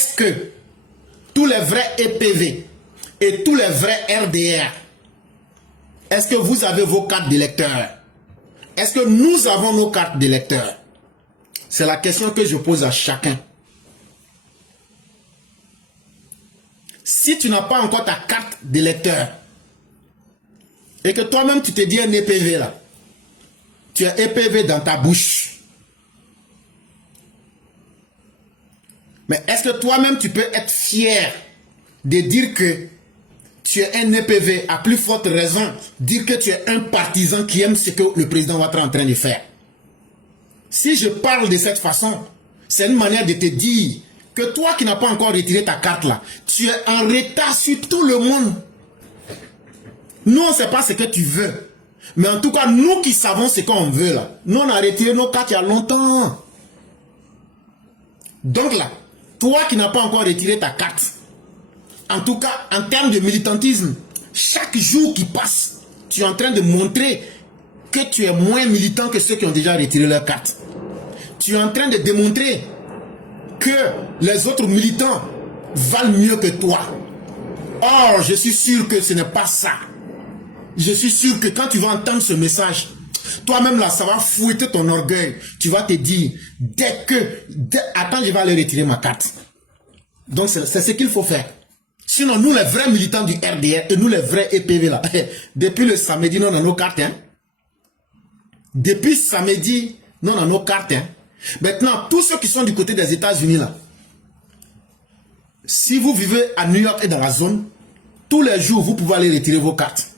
est-ce que tous les vrais EPV et tous les vrais RDR, est-ce que vous avez vos cartes d'électeurs? Est-ce que nous avons nos cartes d'électeurs? C'est la question que je pose à chacun. Si tu n'as pas encore ta carte d'électeur et que toi-même tu te dis un EPV là, tu as EPV dans ta bouche. Mais est-ce que toi-même tu peux être fier de dire que tu es un EPV, à plus forte raison, dire que tu es un partisan qui aime ce que le président Ouattara est en train de faire? Si je parle de cette façon, c'est une manière de te dire que toi qui n'as pas encore retiré ta carte là, tu es en retard sur tout le monde. Nous, on ne sait pas ce que tu veux. Mais en tout cas, nous qui savons ce qu'on veut là, nous on a retiré nos cartes il y a longtemps. Donc là, toi qui n'as pas encore retiré ta carte, en tout cas, en termes de militantisme, chaque jour qui passe, tu es en train de montrer que tu es moins militant que ceux qui ont déjà retiré leur carte. Tu es en train de démontrer que les autres militants valent mieux que toi. Or, je suis sûr que ce n'est pas ça. Je suis sûr que quand tu vas entendre ce message, toi-même là, ça va fouetter ton orgueil. Tu vas te dire, attends, je vais aller retirer ma carte. Donc, c'est ce qu'il faut faire. Sinon, nous, les vrais militants du RDR et nous, les vrais EPV là, depuis le samedi, nous, on a nos cartes. Hein. Depuis samedi, nous, on a nos cartes. Hein. Maintenant, tous ceux qui sont du côté des États-Unis là, si vous vivez à New York et dans la zone, tous les jours, vous pouvez aller retirer vos cartes.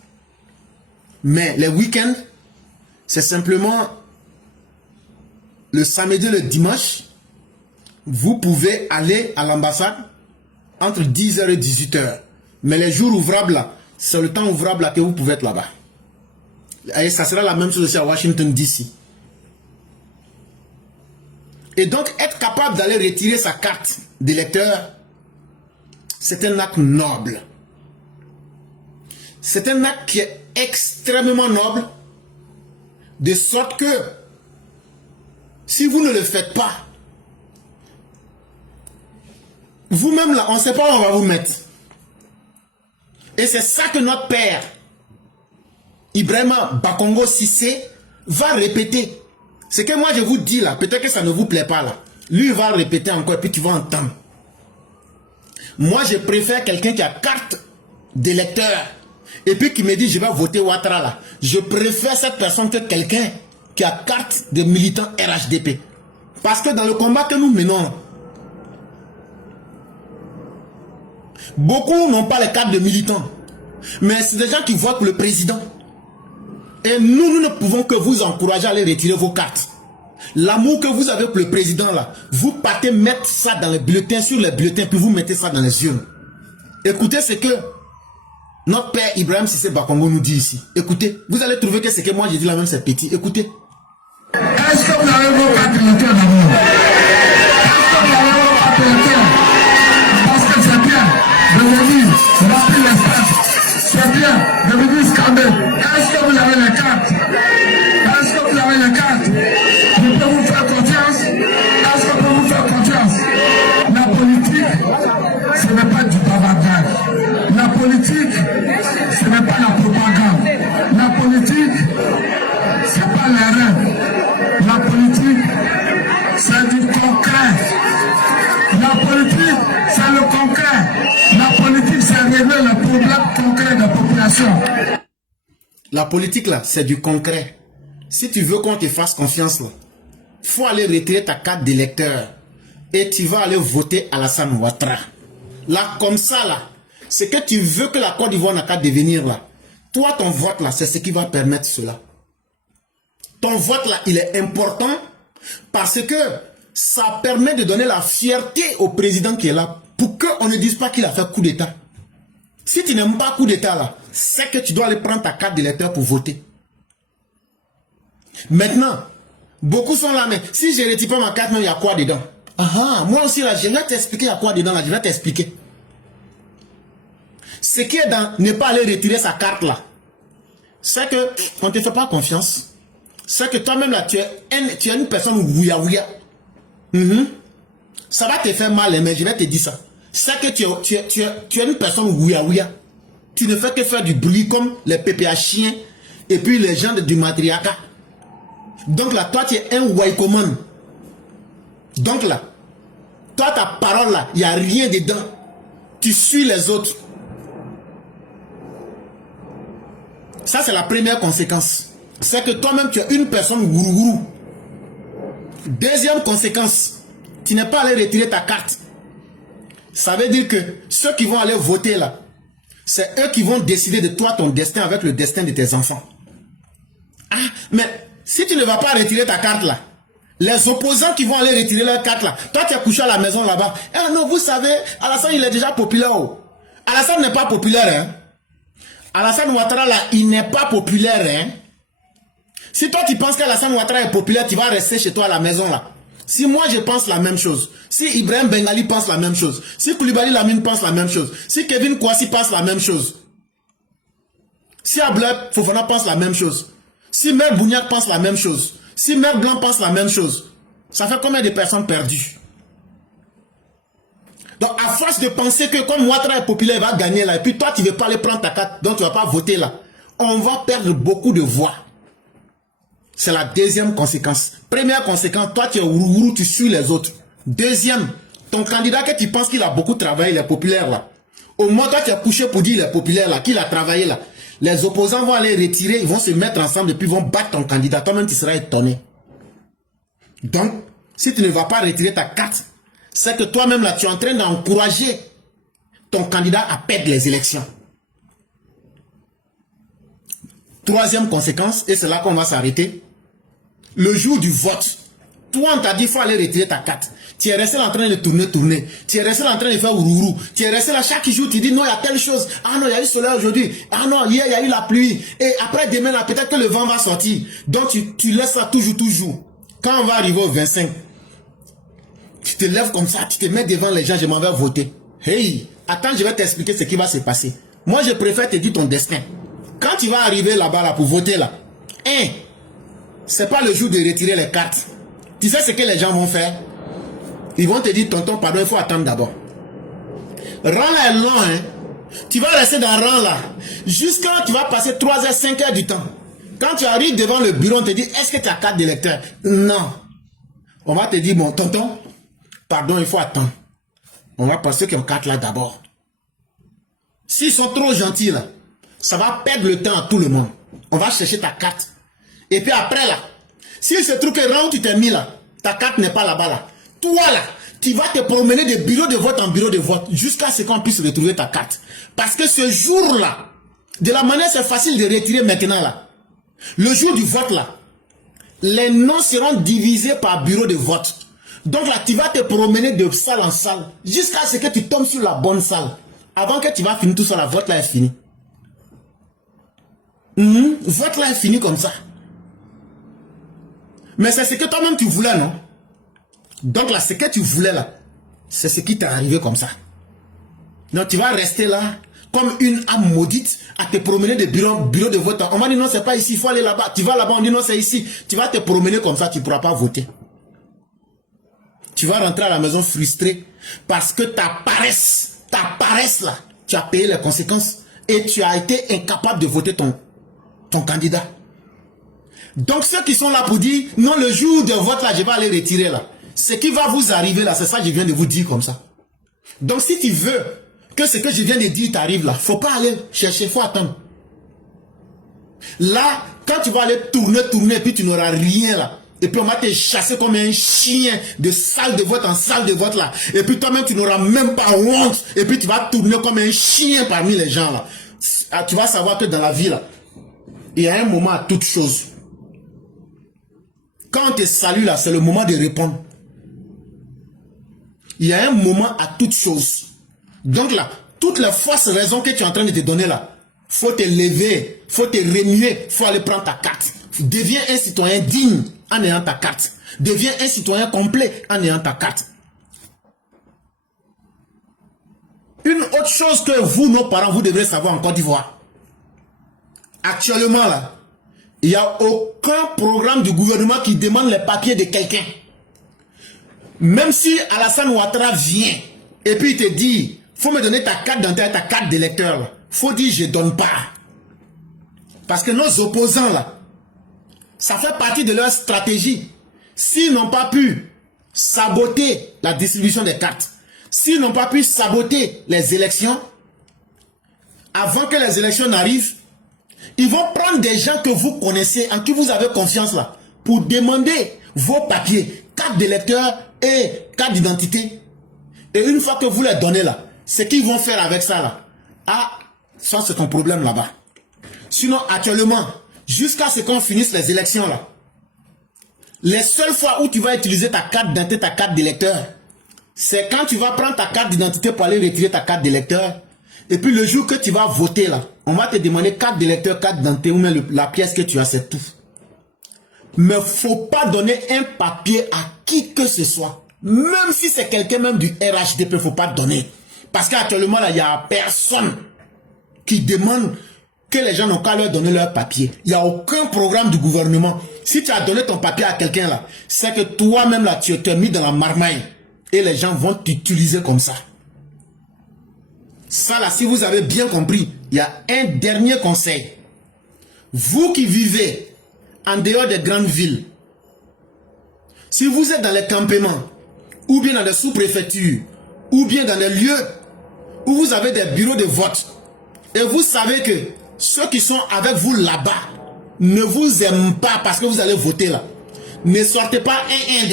Mais les week-ends, c'est simplement le samedi et le dimanche, vous pouvez aller à l'ambassade entre 10h et 18h. Mais les jours ouvrables, là, c'est le temps ouvrable là que vous pouvez être là-bas. Et ça sera la même chose aussi à Washington, D.C. Et donc, être capable d'aller retirer sa carte d'électeur, c'est un acte noble. C'est un acte qui est extrêmement noble, de sorte que, si vous ne le faites pas, vous-même là, on ne sait pas où on va vous mettre. Et c'est ça que notre père, Ibrahima Bakongo Cissé, va répéter. Ce que moi je vous dis là, peut-être que ça ne vous plaît pas là. Lui il va le répéter encore et puis tu vas entendre. Moi je préfère quelqu'un qui a carte d'électeur et puis qui me dit je vais voter Ouattara là. Je préfère cette personne que quelqu'un qui a carte de militant RHDP. Parce que dans le combat que nous menons, beaucoup n'ont pas les cartes de militants. Mais c'est des gens qui votent pour le président. Et nous ne pouvons que vous encourager à aller retirer vos cartes. L'amour que vous avez pour le président là, vous partez mettre ça dans les bulletins, sur les bulletins, puis vous mettez ça dans les urnes. Écoutez ce que notre père Ibrahim Cissé Bakongo nous dit ici. Écoutez, vous allez trouver que ce que moi j'ai dit là même c'est petit. Écoutez. Est-ce que vous avez vos cartes d'électeurs d'abord? Est-ce que vous avez vos cartes d'électeurs? Parce que c'est bien de venir remplir l'espace. C'est bien de venir scander. Est-ce que vous avez les cartes? Est-ce que vous avez les cartes? Je peux vous faire confiance? Est-ce que je peux vous faire confiance? La politique, ce n'est pas du bavardage. La politique, ce n'est pas la propagande. La politique, c'est pas l'erreur. La politique, c'est du concret. La politique, c'est le concret. La politique, c'est régler les problèmes concrets de la population. La politique là, c'est du concret. Si tu veux qu'on te fasse confiance là, faut aller retirer ta carte d'électeur et tu vas aller voter Alassane Ouattara. Là, comme ça là, c'est que tu veux que la Côte d'Ivoire n'a qu'à devenir là. Toi, ton vote là, c'est ce qui va permettre cela. Ton vote là, il est important parce que ça permet de donner la fierté au président qui est là pour qu'on ne dise pas qu'il a fait coup d'état. Si tu n'aimes pas coup d'état là, c'est que tu dois aller prendre ta carte d'électeur pour voter. Maintenant, beaucoup sont là, mais si je ne retire pas ma carte, il y a quoi dedans? Ah, moi aussi là, je vais t'expliquer il y a quoi dedans là, je vais t'expliquer. Ce qui est dans ne pas aller retirer sa carte là, c'est que on ne te fait pas confiance. C'est que toi-même là, tu es une personne ouïa ouïa. Ça va te faire mal, mais je vais te dire ça. C'est que tu es une personne ouïa. Tu ne fais que faire du bruit comme les PPA chiens et puis les gens du matriarcat. Donc là, toi, tu es un waikoman. Donc là, toi, ta parole là, il n'y a rien dedans. Tu suis les autres. Ça, c'est la première conséquence. C'est que toi-même, tu es une personne gourou. Deuxième conséquence, tu n'es pas allé retirer ta carte. Ça veut dire que ceux qui vont aller voter là, c'est eux qui vont décider de toi, ton destin, avec le destin de tes enfants. Ah, mais si tu ne vas pas retirer ta carte là, les opposants qui vont aller retirer leur carte là, toi tu es couché à la maison là-bas. Eh non, vous savez, Alassane il est déjà populaire. Oh. Alassane n'est pas populaire. Hein? Alassane Ouattara là, il n'est pas populaire. Hein? Si toi tu penses qu'Alassane Ouattara est populaire, tu vas rester chez toi à la maison là. Si moi je pense la même chose, si Ibrahim Bengali pense la même chose, si Koulibaly Lamine pense la même chose, si Kevin Kouassi pense la même chose, si Ablaye Fofana pense la même chose, si Mère Bougnac pense la même chose, si Mère Blanc pense la même chose, ça fait combien de personnes perdues? Donc à force de penser que comme Ouattara est populaire, il va gagner là, et puis toi tu ne veux pas aller prendre ta carte, donc tu ne vas pas voter là, on va perdre beaucoup de voix. C'est la deuxième conséquence. Première conséquence, toi tu es ourou, tu suis les autres. Deuxième, ton candidat que tu penses qu'il a beaucoup travaillé, il est populaire là. Au moins toi tu es couché pour dire qu'il est populaire là, qu'il a travaillé là. Les opposants vont aller retirer, ils vont se mettre ensemble et puis vont battre ton candidat. Toi-même tu seras étonné. Donc, si tu ne vas pas retirer ta carte, c'est que toi-même là tu es en train d'encourager ton candidat à perdre les élections. Troisième conséquence, et c'est là qu'on va s'arrêter. Le jour du vote, toi on t'a dit qu'il faut aller retirer ta carte. Tu es resté là en train de tourner. Tu es resté là en train de faire ourourou. Tu es resté là chaque jour, tu dis non, il y a telle chose. Ah non, il y a eu cela aujourd'hui. Ah non, hier, il y a eu la pluie. Et après demain, là, peut-être que le vent va sortir. Donc tu laisses ça toujours. Quand on va arriver au 25, tu te lèves comme ça, tu te mets devant les gens, je m'en vais voter. Hey, attends, je vais t'expliquer ce qui va se passer. Moi, je préfère te dire ton destin. Quand tu vas arriver là-bas là, pour voter là, c'est pas le jour de retirer les cartes. Tu sais ce que les gens vont faire? Ils vont te dire, tonton, pardon, il faut attendre d'abord. Rang là est long, hein. Tu vas rester dans le rang là. Jusqu'à tu vas passer 3 heures, 5 heures du temps. Quand tu arrives devant le bureau, on te dit, est-ce que tu as carte d'électeur? Non. On va te dire, bon, tonton, pardon, il faut attendre. On va passer qu'ils ont carte là d'abord. S'ils sont trop gentils là, ça va perdre le temps à tout le monde. On va chercher ta carte. Et puis après là, s'il se trouve que là où tu t'es mis là, ta carte n'est pas là-bas là. Toi là, tu vas te promener de bureau de vote en bureau de vote jusqu'à ce qu'on puisse retrouver ta carte. Parce que ce jour-là, de la manière c'est facile de retirer maintenant là. Le jour du vote là, les noms seront divisés par bureau de vote. Donc là, tu vas te promener de salle en salle jusqu'à ce que tu tombes sur la bonne salle. Avant que tu vas finir tout ça, la vote là est fini. Vote là est fini comme ça. Mais c'est ce que toi-même tu voulais, non? Donc là, ce que tu voulais là, c'est ce qui t'est arrivé comme ça. Donc tu vas rester là, comme une âme maudite, à te promener de bureau de vote. On va dire non, c'est pas ici, il faut aller là-bas. Tu vas là-bas, on dit non, c'est ici. Tu vas te promener comme ça, tu ne pourras pas voter. Tu vas rentrer à la maison frustré parce que ta paresse là, tu as payé les conséquences et tu as été incapable de voter ton candidat. Donc ceux qui sont là pour dire non, le jour de vote là, je vais aller retirer là. Ce qui va vous arriver là, c'est ça que je viens de vous dire comme ça. Donc si tu veux que ce que je viens de dire t'arrive là, faut pas aller chercher, faut attendre. Là, quand tu vas aller tourner, et puis tu n'auras rien là. Et puis on va te chasser comme un chien de salle de vote en salle de vote là. Et puis toi-même tu n'auras même pas honte. Et puis tu vas tourner comme un chien parmi les gens là. Tu vas savoir que dans la vie là, il y a un moment à toute chose. Quand on te salue là, c'est le moment de répondre. Il y a un moment à toute chose. Donc là, toutes les fausses raisons que tu es en train de te donner là, faut te lever, faut te remuer, faut aller prendre ta carte. Deviens un citoyen digne en ayant ta carte. Deviens un citoyen complet en ayant ta carte. Une autre chose que vous, nos parents, vous devrez savoir en Côte d'Ivoire. Actuellement là, il n'y a aucun programme du gouvernement qui demande les papiers de quelqu'un. Même si Alassane Ouattara vient et puis il te dit, faut me donner ta carte d'identité, ta carte d'électeur, faut dire je donne pas. Parce que nos opposants là, ça fait partie de leur stratégie. S'ils n'ont pas pu saboter la distribution des cartes, s'ils n'ont pas pu saboter les élections, avant que les élections n'arrivent, ils vont prendre des gens que vous connaissez, en qui vous avez confiance là, pour demander vos papiers, carte d'électeur et carte d'identité. Et une fois que vous les donnez là, ce qu'ils vont faire avec ça là, ah, ça c'est ton problème là-bas. Sinon actuellement, jusqu'à ce qu'on finisse les élections là, les seules fois où tu vas utiliser ta carte d'identité, ta carte d'électeur, c'est quand tu vas prendre ta carte d'identité pour aller retirer ta carte d'électeur. Et puis le jour que tu vas voter là, on va te demander carte d'électeur, carte d'identité ou même la pièce que tu as, c'est tout. Mais il ne faut pas donner un papier à qui que ce soit. Même si c'est quelqu'un même du RHDP, il ne faut pas donner. Parce qu'actuellement là, il n'y a personne qui demande que les gens n'ont qu'à leur donner leur papier. Il n'y a aucun programme du gouvernement. Si tu as donné ton papier à quelqu'un là, c'est que toi-même là, tu t'es mis dans la marmaille. Et les gens vont t'utiliser comme ça. Ça là, si vous avez bien compris, il y a un dernier conseil. Vous qui vivez en dehors des grandes villes, si vous êtes dans les campements, ou bien dans des sous-préfectures, ou bien dans des lieux où vous avez des bureaux de vote, et vous savez que ceux qui sont avec vous là-bas ne vous aiment pas parce que vous allez voter là, ne sortez pas un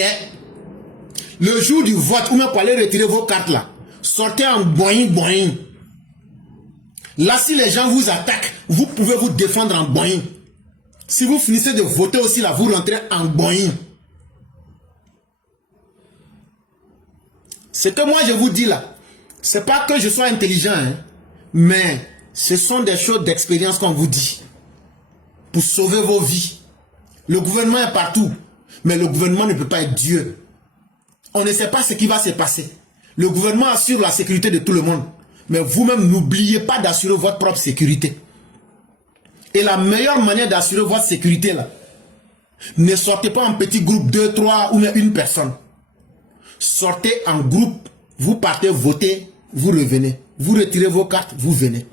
le jour du vote, ou même pour aller retirer vos cartes là, sortez en boing. Là, si les gens vous attaquent, vous pouvez vous défendre en boing. Si vous finissez de voter aussi là, vous rentrez en boing. Ce que moi je vous dis là, c'est pas que je sois intelligent, hein, mais ce sont des choses d'expérience qu'on vous dit. Pour sauver vos vies. Le gouvernement est partout, mais le gouvernement ne peut pas être Dieu. On ne sait pas ce qui va se passer. Le gouvernement assure la sécurité de tout le monde. Mais vous-même, n'oubliez pas d'assurer votre propre sécurité. Et la meilleure manière d'assurer votre sécurité, là, ne sortez pas en petit groupe, 2, 3 ou même une personne. Sortez en groupe, vous partez voter, vous revenez. Vous retirez vos cartes, vous venez.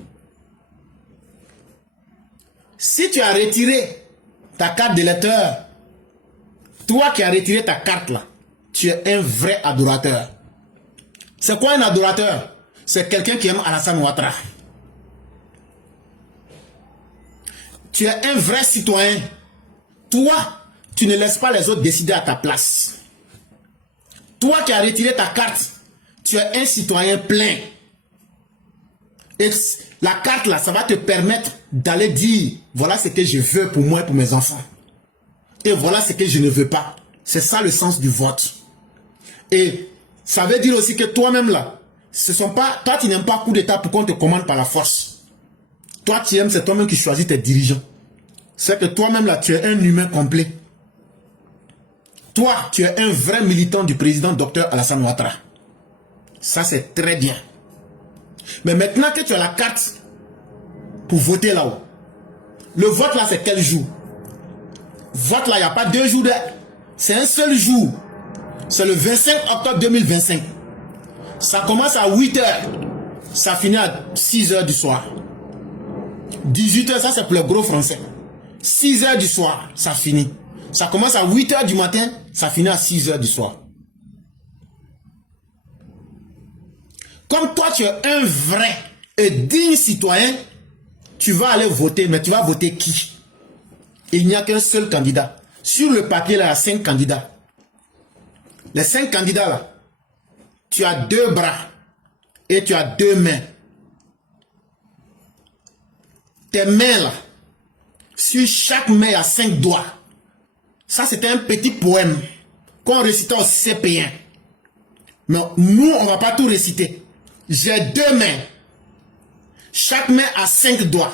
Si tu as retiré ta carte d'électeur, toi qui as retiré ta carte là, tu es un vrai adorateur. C'est quoi un adorateur? C'est quelqu'un qui aime Alassane Ouattara. Tu es un vrai citoyen. Toi, tu ne laisses pas les autres décider à ta place. Toi qui as retiré ta carte, tu es un citoyen plein. Et la carte là, ça va te permettre d'aller dire, voilà ce que je veux pour moi et pour mes enfants. Et voilà ce que je ne veux pas. C'est ça le sens du vote. Et ça veut dire aussi que toi-même là, ce sont pas, toi tu n'aimes pas coup d'état pour qu'on te commande par la force. Toi tu aimes, c'est toi-même qui choisis tes dirigeants. C'est que toi-même là, tu es un humain complet. Toi, tu es un vrai militant du président Dr Alassane Ouattara. Ça c'est très bien. Mais maintenant que tu as la carte pour voter là-haut, le vote là c'est quel jour? Vote là, il n'y a pas 2 jours, c'est un seul jour. C'est le 25 octobre 2025. Ça commence à 8 h, ça finit à 6 h du soir. 18 h, ça c'est pour les gros français. 6 h du soir, ça finit. Ça commence à 8 h du matin, ça finit à 6 h du soir. Comme toi tu es un vrai et digne citoyen, tu vas aller voter, mais tu vas voter qui? Il n'y a qu'un seul candidat. Sur le papier, là, il y a 5 candidats. Les 5 candidats, là, tu as 2 bras et tu as 2 mains. Tes mains, là, sur chaque main, il y a 5 doigts. Ça, c'était un petit poème qu'on récitait au CP1. Mais nous, on ne va pas tout réciter. J'ai 2 mains. Chaque main a 5 doigts.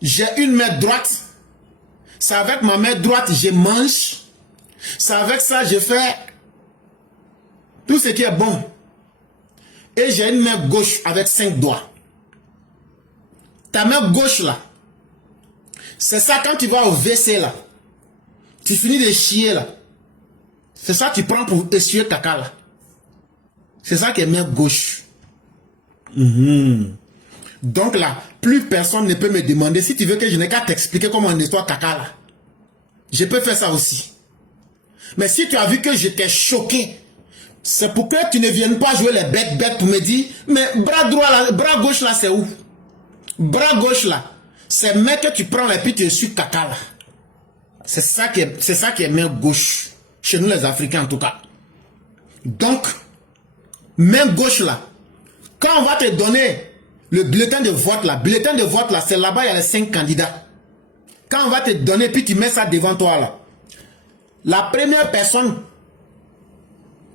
J'ai une main droite. C'est avec ma main droite, je mange. C'est avec ça, je fais tout ce qui est bon. Et j'ai une main gauche avec 5 doigts. Ta main gauche là, c'est ça quand tu vas au WC là. Tu finis de chier là. C'est ça que tu prends pour essuyer caca là. C'est ça qui est main gauche. Donc là, plus personne ne peut me demander si tu veux que je n'ai qu'à t'expliquer comment on nettoie caca là. Je peux faire ça aussi. Mais si tu as vu que j'étais choqué, c'est pour que tu ne viennes pas jouer les bêtes pour me dire, mais bras droit là, bras gauche là c'est où? Bras gauche là, c'est main que tu prends et puis tu essuies caca là. C'est ça qui est main gauche. Chez nous les Africains en tout cas. Donc, main gauche là, quand on va te donner le bulletin de vote là, c'est là-bas, il y a les 5 candidats. Quand on va te donner, puis tu mets ça devant toi là, la première personne,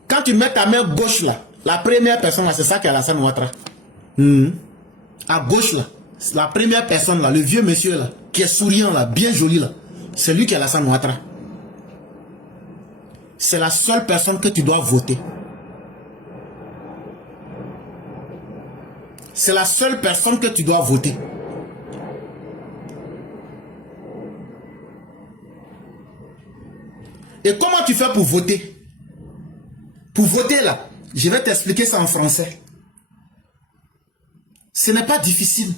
quand tu mets ta main gauche là, la première personne là, c'est ça qui est Alassane Ouattara. À gauche là, la première personne là, le vieux monsieur là, qui est souriant là, bien joli là, c'est lui qui est Alassane Ouattara. C'est la seule personne que tu dois voter. C'est la seule personne que tu dois voter. Et comment tu fais pour voter? Pour voter là, je vais t'expliquer ça en français. Ce n'est pas difficile.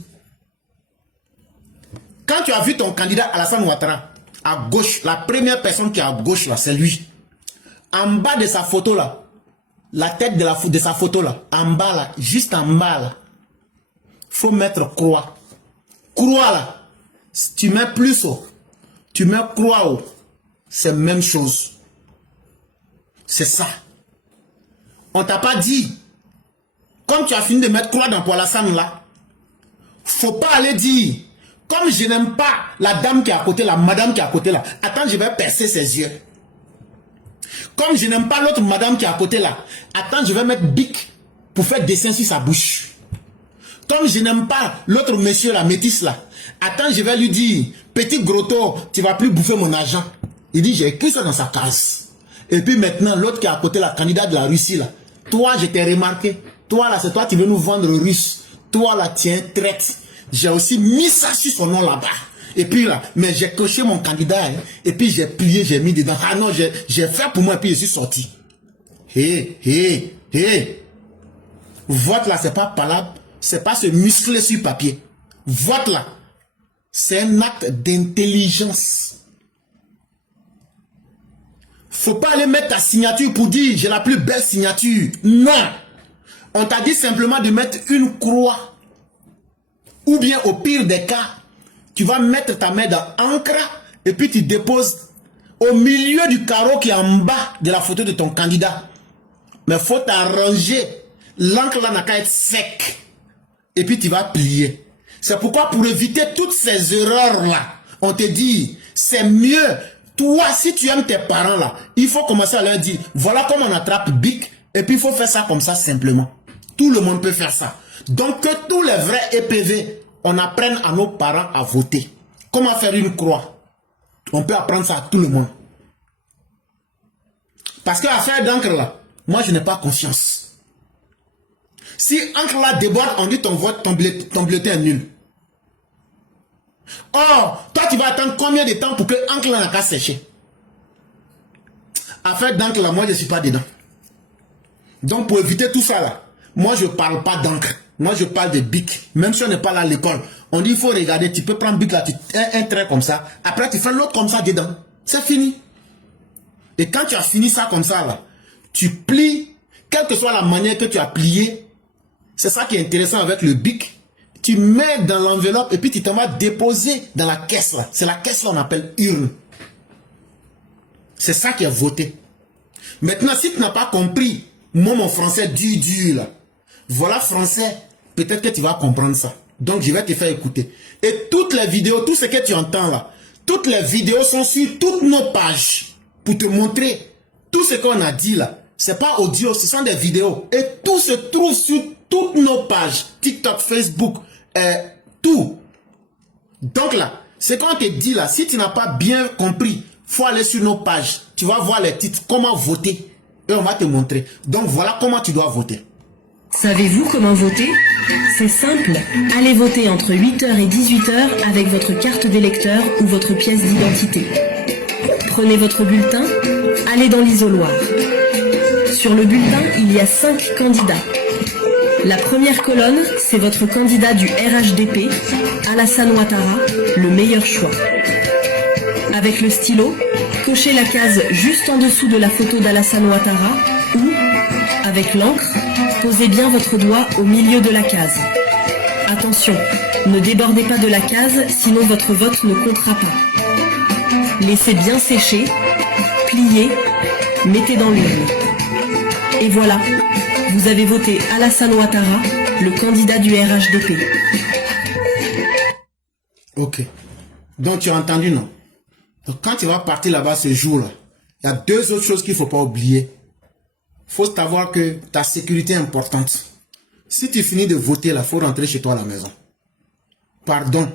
Quand tu as vu ton candidat Alassane Ouattara, à gauche, la première personne qui est à gauche là, c'est lui. En bas de sa photo là, la tête de sa photo là, en bas là, juste en bas là, faut mettre croix. Croix là, tu mets plus haut, tu mets croix haut, c'est même chose. C'est ça. On t'a pas dit, comme tu as fini de mettre croix dans pour Alassane là, faut pas aller dire, comme je n'aime pas la dame qui est à côté là, madame qui est à côté là, attends, je vais percer ses yeux. Comme je n'aime pas l'autre madame qui est à côté là, attends, je vais mettre bic pour faire dessin sur sa bouche. Comme je n'aime pas l'autre monsieur là, métis là, attends, je vais lui dire, petit grotto, tu vas plus bouffer mon argent. Il dit, j'ai écrit ça dans sa case. Et puis maintenant, l'autre qui est à côté là, candidat de la Russie là, toi, je t'ai remarqué. Toi là, c'est toi qui veux nous vendre russe. Toi là, tiens, traite. J'ai aussi mis ça sur son nom là-bas. Et puis là, mais j'ai coché mon candidat, hein, et puis j'ai plié, j'ai mis dedans. Ah non, j'ai fait pour moi, et puis je suis sorti. Hé. Vote là, c'est pas palabre, c'est pas se muscler sur papier. Vote là, c'est un acte d'intelligence. Faut pas aller mettre ta signature pour dire j'ai la plus belle signature. Non. On t'a dit simplement de mettre une croix. Ou bien au pire des cas, tu vas mettre ta main dans encre et puis tu déposes au milieu du carreau qui est en bas de la photo de ton candidat. Mais faut t'arranger. L'encre là n'a qu'à être sec. Et puis tu vas plier. C'est pourquoi pour éviter toutes ces erreurs là, on te dit c'est mieux. Toi, si tu aimes tes parents là, il faut commencer à leur dire voilà comment on attrape bic. Et puis il faut faire ça comme ça simplement. Tout le monde peut faire ça. Donc que tous les vrais EPV, on apprenne à nos parents à voter. Comment faire une croix? On peut apprendre ça à tout le monde. Parce que l'affaire d'encre là, moi je n'ai pas confiance. Si encre là déborde, on dit ton vote, ton bulletin est nul. Or, toi tu vas attendre combien de temps pour que encre là n'a qu'à sécher? Affaire d'encre là, moi je ne suis pas dedans. Donc pour éviter tout ça là, moi je ne parle pas d'encre. Moi je parle de bic. Même si on n'est pas là à l'école, on dit il faut regarder, tu peux prendre bic là, un trait comme ça. Après tu fais l'autre comme ça dedans. C'est fini. Et quand tu as fini ça comme ça là, tu plies, quelle que soit la manière que tu as plié. C'est ça qui est intéressant avec le bic. Tu mets dans l'enveloppe et puis tu t'en vas déposer dans la caisse là. C'est la caisse là on appelle urne. C'est ça qui est voté. Maintenant si tu n'as pas compris, moi mon français dur là, voilà français, peut-être que tu vas comprendre ça. Donc je vais te faire écouter. Et toutes les vidéos, tout ce que tu entends là, toutes les vidéos sont sur toutes nos pages pour te montrer tout ce qu'on a dit là. C'est pas audio, ce sont des vidéos. Et tout se trouve sur toutes nos pages. TikTok, Facebook, tout. Donc là, ce qu'on te dit là, si tu n'as pas bien compris, faut aller sur nos pages. Tu vas voir les titres, comment voter. Et on va te montrer. Donc voilà comment tu dois voter. Savez-vous comment voter? C'est simple. Allez voter entre 8h et 18h avec votre carte d'électeur ou votre pièce d'identité. Prenez votre bulletin, allez dans l'isoloir. Sur le bulletin, il y a 5 candidats. La première colonne, c'est votre candidat du RHDP, Alassane Ouattara, le meilleur choix. Avec le stylo, cochez la case juste en dessous de la photo d'Alassane Ouattara ou, avec l'encre, posez bien votre doigt au milieu de la case. Attention, ne débordez pas de la case, sinon votre vote ne comptera pas. Laissez bien sécher, pliez, mettez dans l'urne. Et voilà, vous avez voté Alassane Ouattara, le candidat du RHDP. Ok. Donc tu as entendu, non? Donc quand tu vas partir là-bas ce jour-là, il y a 2 autres choses qu'il ne faut pas oublier. Il faut savoir que ta sécurité est importante. Si tu finis de voter là, il faut rentrer chez toi à la maison. Pardon,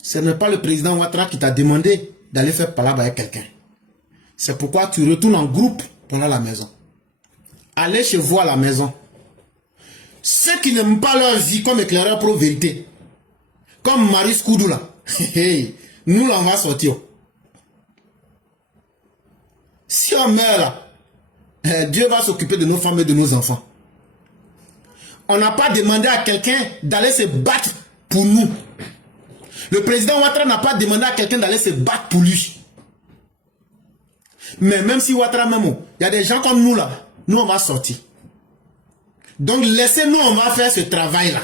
ce n'est pas le président Ouattara qui t'a demandé d'aller faire palabre avec quelqu'un. C'est pourquoi tu retournes en groupe pendant la maison. Allez chez vous à la maison. Ceux qui n'aiment pas leur vie comme éclaireur pro-vérité, comme Maurice Koudou là, nous là on va sortir. Si on meurt là, Dieu va s'occuper de nos femmes et de nos enfants. On n'a pas demandé à quelqu'un d'aller se battre pour nous. Le président Ouattara n'a pas demandé à quelqu'un d'aller se battre pour lui. Mais même si Ouattara même, il y a des gens comme nous là, nous on va sortir. Donc laissez-nous, on va faire ce travail là.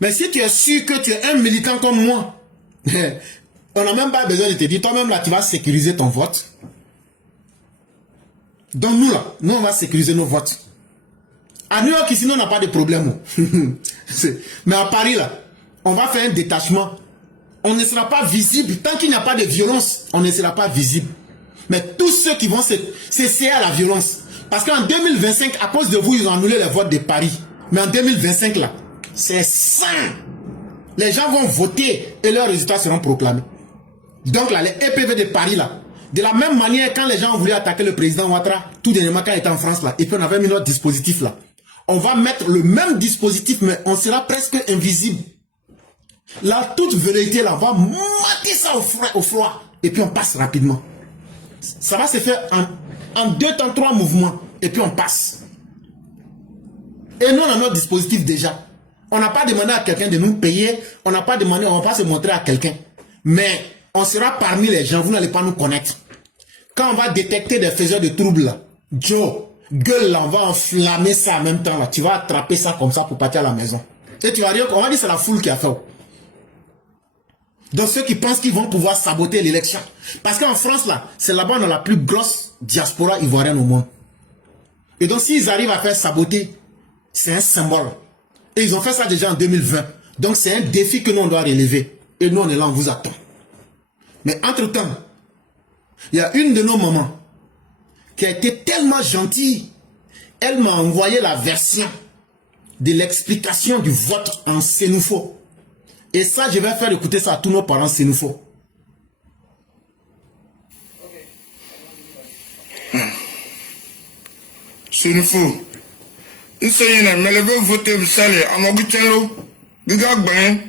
Mais si tu es sûr que tu es un militant comme moi, on n'a même pas besoin de te dire, toi-même là tu vas sécuriser ton vote. Donc nous là, nous on va sécuriser nos votes. À New York ici, on n'a pas de problème. Mais à Paris là, on va faire un détachement. On ne sera pas visible. Tant qu'il n'y a pas de violence, on ne sera pas visible. Mais tous ceux qui vont s'essayer à la violence. Parce qu'en 2025, à cause de vous, ils ont annulé les votes de Paris. Mais en 2025 là, c'est sain. Les gens vont voter et leurs résultats seront proclamés. Donc là, les EPV de Paris là, de la même manière, quand les gens ont voulu attaquer le président Ouattara, tout dernièrement quand il était en France là, et puis on avait mis notre dispositif là. On va mettre le même dispositif, mais on sera presque invisible. La toute vérité là, on va mater ça au froid, et puis on passe rapidement. Ça va se faire en 2 temps, 3 mouvements, et puis on passe. Et nous, on a notre dispositif déjà. On n'a pas demandé à quelqu'un de nous payer, on n'a pas demandé, on va pas se montrer à quelqu'un. Mais on sera parmi les gens, vous n'allez pas nous connaître. Quand on va détecter des faiseurs de troubles là, Joe, gueule là, on va enflammer ça en même temps là. Tu vas attraper ça comme ça pour partir à la maison. Et tu vas dire, on va dire c'est la foule qui a fait. Donc ceux qui pensent qu'ils vont pouvoir saboter l'élection. Parce qu'en France là, c'est là-bas on a la plus grosse diaspora ivoirienne au monde. Et donc s'ils arrivent à faire saboter, c'est un symbole. Et ils ont fait ça déjà en 2020. Donc c'est un défi que nous on doit relever. Et nous on est là, on vous attend. Mais entre-temps, il y a une de nos mamans qui a été tellement gentille. Elle m'a envoyé la version de l'explication du vote en Sénoufo. Et ça, je vais faire écouter ça à tous nos parents Sénoufo. Sénoufo. Il s'agit de me lever voter, vous savez, à mon gouttelot. Gagagben.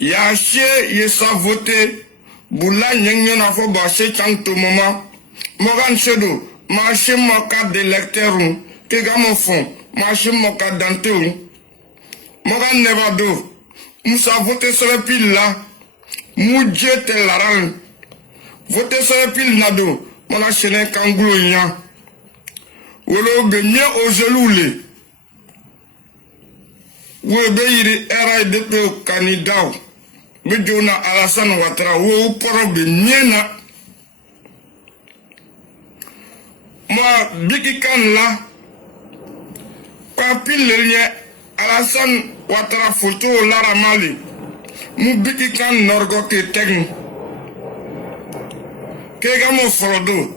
Il y a chier, il y a ça voter. Boula nyengen a fo ba se chang to mama. Mogan chedo. Ma che mo carte d'électeur. Te ga mon fond. Ma che mo carte d'identité. Mogan nevado. Moussa voter sur le pile là. Moudje te laral. Voter sur le pile nado. Mon a chené kanglo nya. Wolo genye o jeloule. Wo be yiri RHDP candidat. Medjona Alassane Ouattara wo poro be miena. Moi biki kan la. Papil le lien Alassane Ouattara photo Lara Mali. Mu biki kan norgo ke tegn. Kega mo frodo.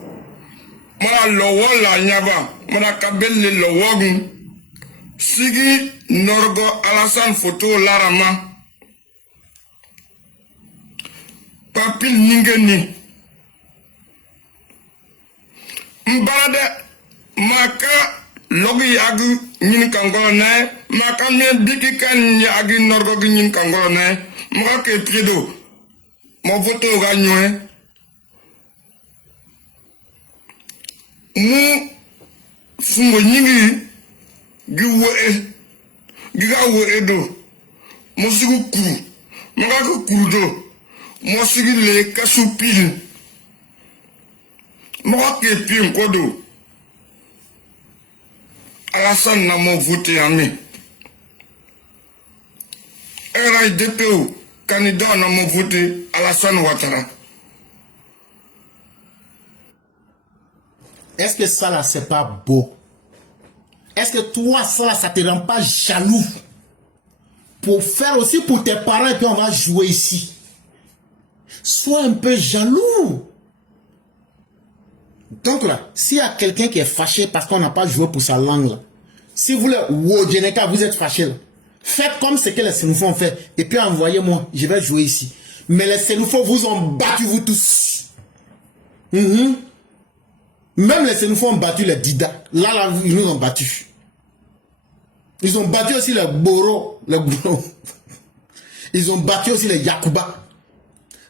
Moi lowo la nyaba. Moi kabel le lowo. Sigi norgo Alassane photo Lara Ma. Papil ningeni. Mbalade maka logi yagu nyin kangolo na maka me biki kan yagi norgo nyin kangolo na maka ke prido mo voto ga nyoe Mu fungo nyingi giga we do mosigu kuru maga ko kuru do mosigi le kasupil maga ke pin kodo Alassane n'a pas voté en mai. RHDPO, candidat n'a pas voté Alassane Ouattara. Est-ce que ça là, c'est pas beau? Est-ce que toi, ça là, ça te rend pas jaloux? Pour faire aussi pour tes parents et puis on va jouer ici. Sois un peu jaloux. Donc là, s'il y a quelqu'un qui est fâché parce qu'on n'a pas joué pour sa langue là, si vous voulez, vous êtes fâché là, faites comme ce que les Sénoufos ont fait et puis envoyez-moi, je vais jouer ici. Mais les Sénoufos vous ont battu vous tous. Même les Sénoufos ont battu les Dida. Là, ils nous ont battus. Ils ont battu aussi les Boro. Ils ont battu aussi les Yakuba.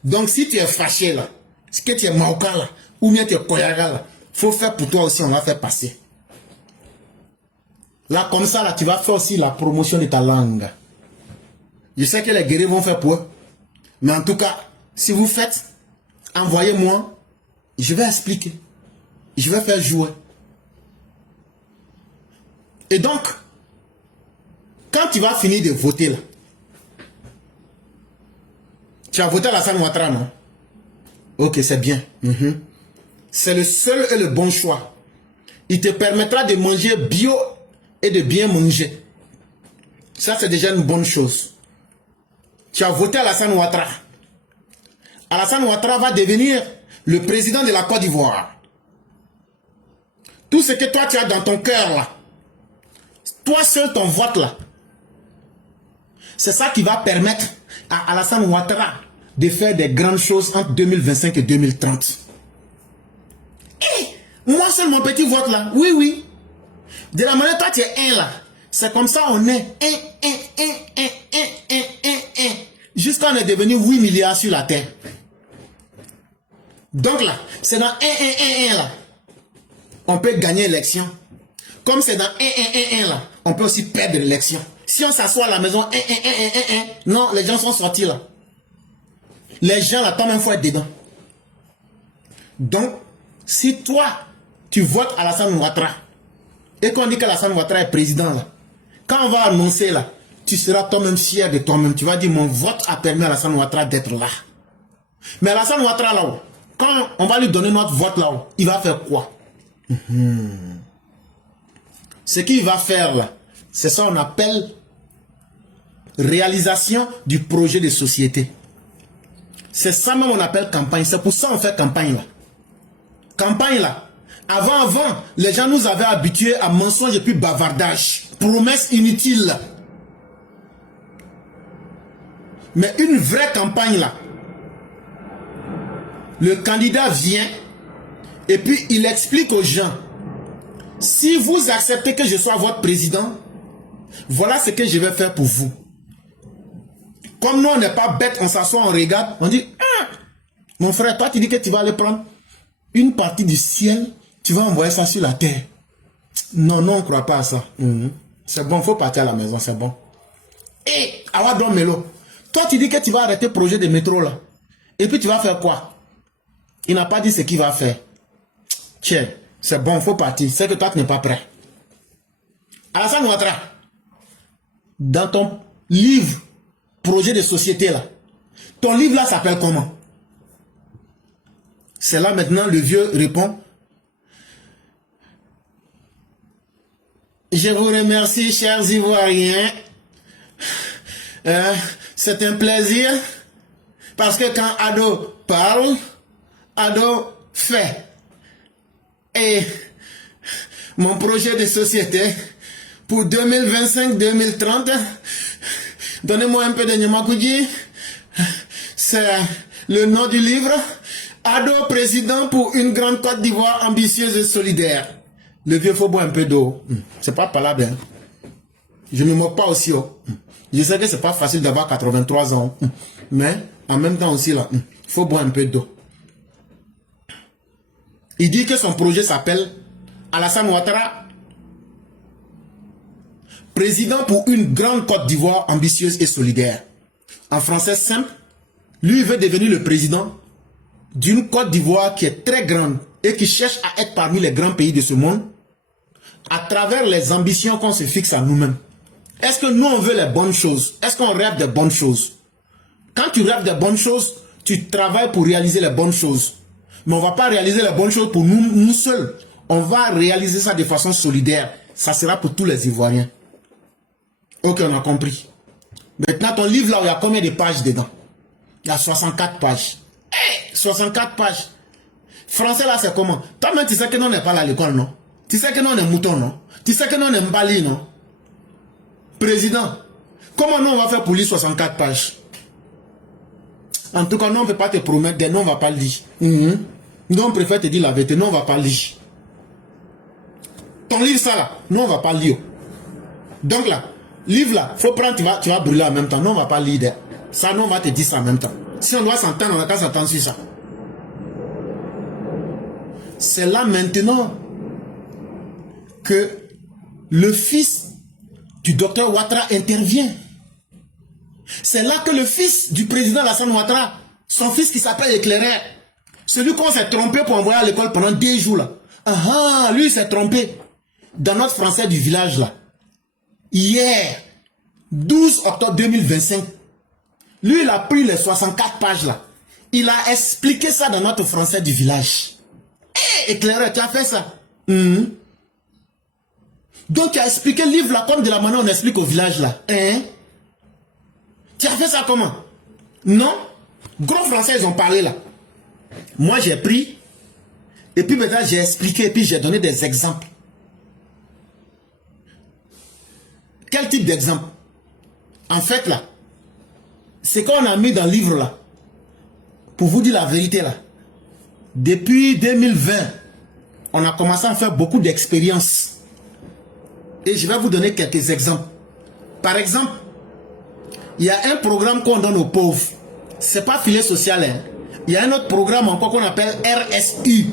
Donc si tu es fâché là, si que tu es Maoka là, ou bien tu es Koyaga là, faut faire pour toi aussi, on va faire passer. Là, comme ça, là, tu vas faire aussi la promotion de ta langue. Je sais que les guerriers vont faire pour eux. Mais en tout cas, si vous faites, envoyez-moi, je vais expliquer. Je vais faire jouer. Et donc, quand tu vas finir de voter là, tu as voté Alassane Ouattara, non? Ok, c'est bien. C'est le seul et le bon choix. Il te permettra de manger bio et de bien manger. Ça, c'est déjà une bonne chose. Tu as voté Alassane Ouattara. Alassane Ouattara va devenir le président de la Côte d'Ivoire. Tout ce que toi, tu as dans ton cœur là, toi seul ton vote là, c'est ça qui va permettre à Alassane Ouattara de faire des grandes choses entre 2025 et 2030. Moi seul mon petit vote là, oui. De la manière toi tu es un là, c'est comme ça on est un. Jusqu'à on est devenu 8 milliards sur la terre. Donc là, c'est dans un là, on peut gagner l'élection. Comme c'est dans un là, on peut aussi perdre l'élection. Si on s'assoit à la maison, non, les gens sont sortis là. Les gens là, toi-même, faut être dedans. Donc, si toi, tu votes Alassane Ouattara, et qu'on dit qu'Alassane Ouattara est président là, quand on va annoncer là, tu seras toi-même fier de toi-même. Tu vas dire, mon vote a permis à Alassane Ouattara d'être là. Mais Alassane Ouattara là-haut, quand on va lui donner notre vote là-haut, il va faire quoi? Ce qu'il va faire là, c'est ça qu'on appelle réalisation du projet de société. C'est ça même qu'on appelle campagne. C'est pour ça qu'on fait campagne là. Campagne là. Avant, les gens nous avaient habitués à mensonges et puis bavardage. Promesses inutiles. Mais une vraie campagne là. Le candidat vient et puis il explique aux gens. Si vous acceptez que je sois votre président, voilà ce que je vais faire pour vous. Comme nous, on n'est pas bête, on s'assoit, on regarde, on dit, mon frère, toi tu dis que tu vas aller prendre une partie du ciel, tu vas envoyer ça sur la terre. Non, on ne croit pas à ça. C'est bon, il faut partir à la maison, c'est bon. Et, Awadon Melo, toi tu dis que tu vas arrêter le projet de métro là. Et puis tu vas faire quoi? Il n'a pas dit ce qu'il va faire. Tiens, c'est bon, il faut partir. C'est que toi tu n'es pas prêt. Alassane Ouattara, dans ton livre projet de société là, ton livre là s'appelle comment? C'est là maintenant le vieux répond. Je vous remercie, chers Ivoiriens. C'est un plaisir parce que quand Ado parle, Ado fait. Et mon projet de société pour 2025-2030, donnez-moi un peu de Nyamakoudji. C'est le nom du livre. Ado président pour une grande Côte d'Ivoire ambitieuse et solidaire. Le vieux faut boire un peu d'eau. C'est pas palable. Hein? Je ne moque pas aussi. Je sais que c'est pas facile d'avoir 83 ans. Mais en même temps aussi là, il faut boire un peu d'eau. Il dit que son projet s'appelle Alassane Ouattara, président pour une grande Côte d'Ivoire ambitieuse et solidaire. En français simple, lui veut devenir le président d'une Côte d'Ivoire qui est très grande et qui cherche à être parmi les grands pays de ce monde à travers les ambitions qu'on se fixe à nous-mêmes. Est-ce que nous, on veut les bonnes choses? Est-ce qu'on rêve des bonnes choses? Quand tu rêves des bonnes choses, tu travailles pour réaliser les bonnes choses. Mais on ne va pas réaliser les bonnes choses pour nous seuls. On va réaliser ça de façon solidaire. Ça sera pour tous les Ivoiriens. Ok, on a compris. Maintenant, ton livre là, il y a combien de pages dedans? Il y a 64 pages. Hey, 64 pages. Français là, c'est comment? Toi-même, tu sais que nous, on n'est pas là à l'école, non? Tu sais que nous, on est mouton, non? Tu sais que nous, on est mbali, non? Président, comment nous, on va faire pour lire 64 pages? En tout cas, nous, on ne peut pas te promettre des noms, on ne va pas lire. Nous, on préfère te dire la vérité, nous, on ne va pas lire. Ton livre, ça là, nous, on ne va pas lire. Donc là, livre là, il faut prendre, tu vas brûler en même temps. Nous, on ne va pas lire. Ça, nous, on va te dire ça en même temps. Si on doit s'entendre, on n'a qu'à s'entendre sur ça. C'est là maintenant que le fils du docteur Ouattara intervient. C'est là que le fils du président Alassane Ouattara, son fils qui s'appelle Éclaireur, celui qu'on s'est trompé pour envoyer à l'école pendant 2 jours là. Ah, lui il s'est trompé dans notre français du village là. Hier, 12 octobre 2025, lui il a pris les 64 pages là. Il a expliqué ça dans notre français du village. Hé, Éclaireur, tu as fait ça? Donc tu as expliqué le livre là comme de la manière on explique au village là. Hein? Tu as fait ça comment? Non? Gros français, ils ont parlé là. Moi, j'ai pris. Et puis maintenant, j'ai expliqué. Et puis, j'ai donné des exemples. Quel type d'exemple? En fait, là, c'est qu'on a mis dans le livre là. Pour vous dire la vérité là. Depuis 2020, on a commencé à faire beaucoup d'expériences. Et je vais vous donner quelques exemples. Par exemple, il y a un programme qu'on donne aux pauvres. Ce n'est pas filet social. Hein. Il y a un autre programme encore qu'on appelle RSU.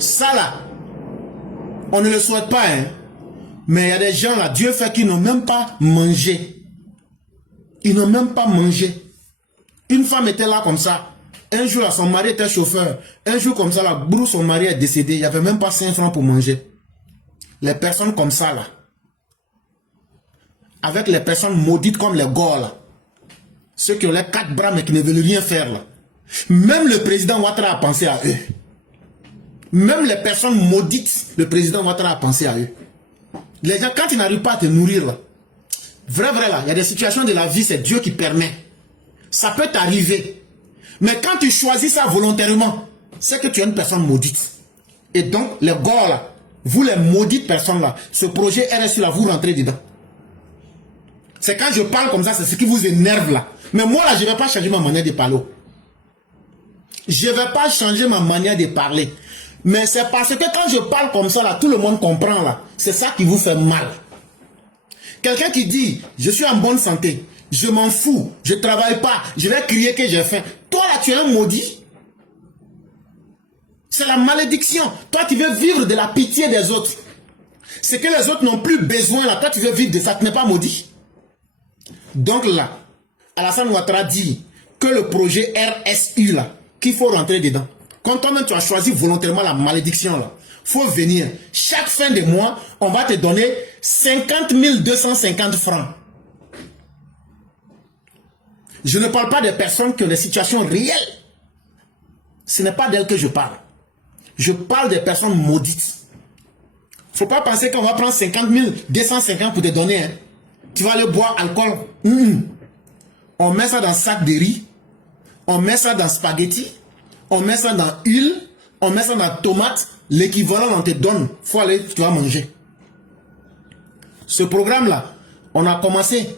Ça là, on ne le souhaite pas. Hein. Mais il y a des gens là, Dieu fait qu'ils n'ont même pas mangé. Ils n'ont même pas mangé. Une femme était là comme ça. Un jour là, son mari était chauffeur. Un jour comme ça, là, son mari est décédé. Il n'y avait même pas 5 francs pour manger. Les personnes comme ça là. Avec les personnes maudites comme les Gauls là. Ceux qui ont les 4 bras mais qui ne veulent rien faire là. Même le président Ouattara a pensé à eux. Même les personnes maudites, le président Ouattara a pensé à eux. Les gens, quand ils n'arrivent pas à te nourrir là, vrai là, il y a des situations de la vie, c'est Dieu qui permet. Ça peut t'arriver. Mais quand tu choisis ça volontairement, c'est que tu es une personne maudite. Et donc, les Gauls là, vous les maudites personnes là, ce projet RSU là, vous rentrez dedans. C'est quand je parle comme ça, c'est ce qui vous énerve là. Mais moi là, je ne vais pas changer ma manière de parler. Je ne vais pas changer ma manière de parler. Mais c'est parce que quand je parle comme ça là, tout le monde comprend là. C'est ça qui vous fait mal. Quelqu'un qui dit, je suis en bonne santé, je m'en fous, je ne travaille pas, je vais crier que j'ai faim. Toi là, tu es un maudit. C'est la malédiction. Toi, tu veux vivre de la pitié des autres. C'est que les autres n'ont plus besoin là. Toi, tu veux vivre de ça, tu n'es pas maudit. Donc là, Alassane Ouattara dit que le projet RSU là, qu'il faut rentrer dedans. Quand toi-même tu as choisi volontairement la malédiction là, faut venir. Chaque fin de mois, on va te donner 50 250 francs. Je ne parle pas des personnes qui ont des situations réelles. Ce n'est pas d'elles que je parle. Je parle des personnes maudites. Il ne faut pas penser qu'on va prendre 50 250 pour te donner. Hein. Tu vas aller boire alcool. On met ça dans sac de riz. On met ça dans spaghetti. On met ça dans huile. On met ça dans tomate. L'équivalent, on te donne. Il faut aller, tu vas manger. Ce programme-là, on a commencé.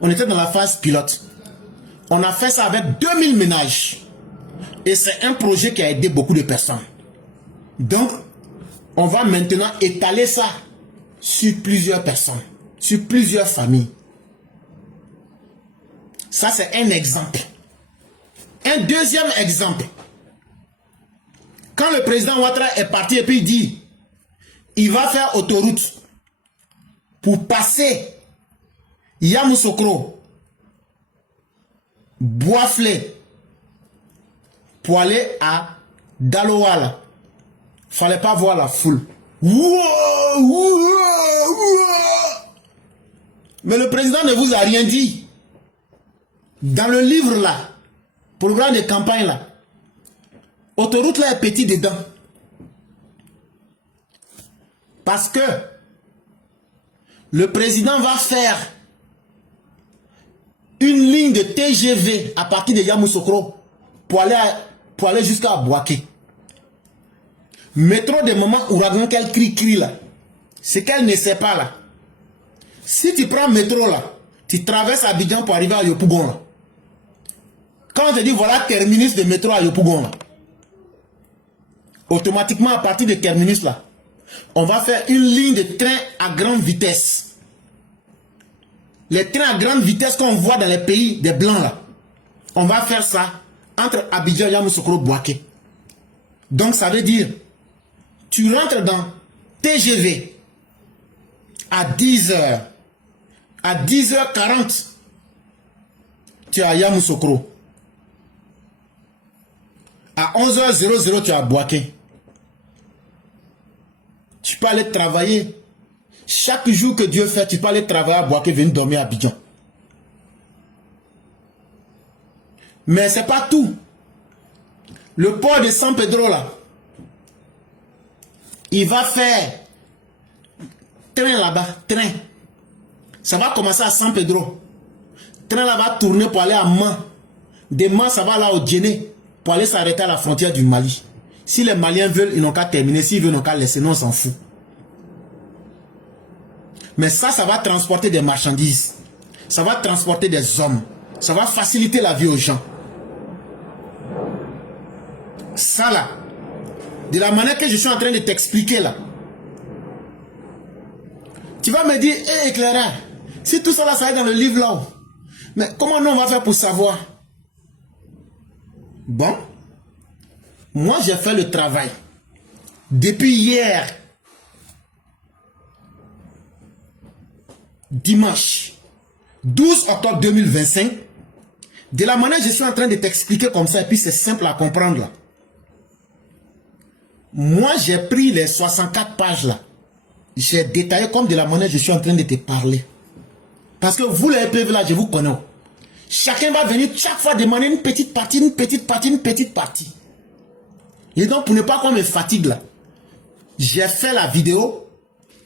On était dans la phase pilote. On a fait ça avec 2000 ménages. Et c'est un projet qui a aidé beaucoup de personnes. Donc, on va maintenant étaler ça sur plusieurs personnes. Sur plusieurs familles. Ça, c'est un exemple. Un deuxième exemple. Quand le président Ouattara est parti et puis il dit, il va faire autoroute pour passer Yamoussoukro, Boisflé, pour aller à Dalowala. Fallait pas voir la foule. Mais le président ne vous a rien dit. Dans le livre là, programme de campagne là, autoroute là est petit dedans. Parce que le président va faire une ligne de TGV à partir de Yamoussoukro pour aller jusqu'à Boaké. Métro des moments ouragan qu'elle crie là. C'est qu'elle ne sait pas là. Si tu prends métro là, tu traverses Abidjan pour arriver à Yopougon là. Quand on te dit voilà terminus de métro à Yopougon là, automatiquement à partir de terminus là, on va faire une ligne de train à grande vitesse. Les trains à grande vitesse qu'on voit dans les pays des blancs là, on va faire ça entre Abidjan, Yamoussoukro, Boaké. Donc ça veut dire, tu rentres dans TGV à 10h. À 10h40, tu es à Yamoussoukro. À 11h00, tu es à Boaké. Tu peux aller travailler. Chaque jour que Dieu fait, tu peux aller travailler à Boaké, venir dormir à Abidjan. Mais ce n'est pas tout. Le port de San Pedro là, il va faire train là-bas, train. Ça va commencer à San Pedro. Train là va tourner pour aller à Man. De Man, ça va là au Djéné pour aller s'arrêter à la frontière du Mali. Si les Maliens veulent, ils n'ont qu'à terminer. S'ils veulent, ils n'ont qu'à laisser. Non, on s'en fout. Mais ça va transporter des marchandises. Ça va transporter des hommes. Ça va faciliter la vie aux gens. Ça là, de la manière que je suis en train de t'expliquer là, tu vas me dire, hé éclaireur, si tout ça là, ça est dans le livre là, mais comment nous on va faire pour savoir? Bon, moi j'ai fait le travail. Depuis hier, dimanche, 12 octobre 2025, de la manière que je suis en train de t'expliquer comme ça, et puis c'est simple à comprendre là. Moi j'ai pris les 64 pages là. J'ai détaillé comme de la manière que je suis en train de te parler. Parce que vous les PV là, je vous connais. Chacun va venir chaque fois demander une petite partie, une petite partie, une petite partie. Et donc pour ne pas qu'on me fatigue là, j'ai fait la vidéo.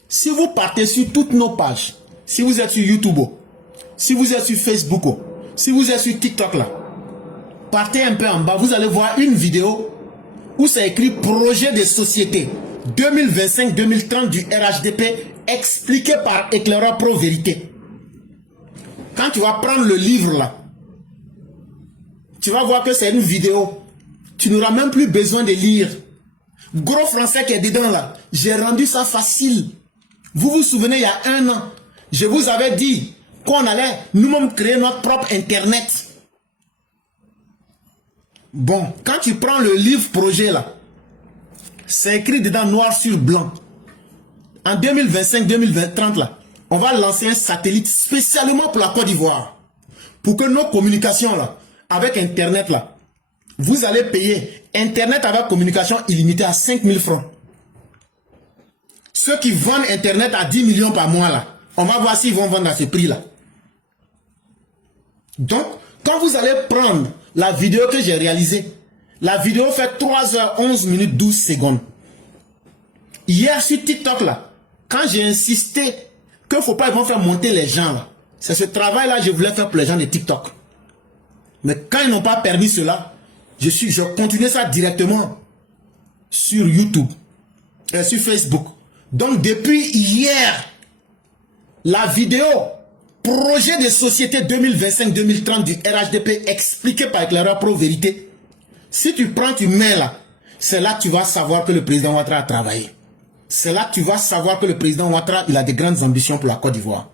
Si vous partez sur toutes nos pages, si vous êtes sur YouTube, si vous êtes sur Facebook, si vous êtes sur TikTok là, partez un peu en bas, vous allez voir une vidéo où c'est écrit projet de société 2025-2030 du RHDP expliqué par Éclaireur Pro Vérité. Quand tu vas prendre le livre là, tu vas voir que c'est une vidéo. Tu n'auras même plus besoin de lire. Gros français qui est dedans là, j'ai rendu ça facile. Vous vous souvenez, il y a 1 an, je vous avais dit qu'on allait nous-mêmes créer notre propre internet. Bon, quand tu prends le livre projet là, c'est écrit dedans noir sur blanc. En 2025-2030 là, on va lancer un satellite spécialement pour la Côte d'Ivoire. Pour que nos communications là, avec internet là, vous allez payer internet avec communication illimitée à 5 000 francs. Ceux qui vendent internet à 10 millions par mois là, on va voir s'ils vont vendre à ce prix là. Donc, quand vous allez prendre la vidéo que j'ai réalisée, la vidéo fait 3h11 minutes 12 secondes. Hier sur TikTok là, quand j'ai insisté qu'il ne faut pas ils vont faire monter les gens là, c'est ce travail là que je voulais faire pour les gens de TikTok. Mais quand ils n'ont pas permis cela, je continuais ça directement sur YouTube et sur Facebook. Donc depuis hier, la vidéo projet de société 2025-2030 du RHDP expliqué par Éclaireur Pro Vérité, si tu prends, tu mets là, c'est là que tu vas savoir que le président Ouattara a travaillé. C'est là que tu vas savoir que le président Ouattara, il a de grandes ambitions pour la Côte d'Ivoire.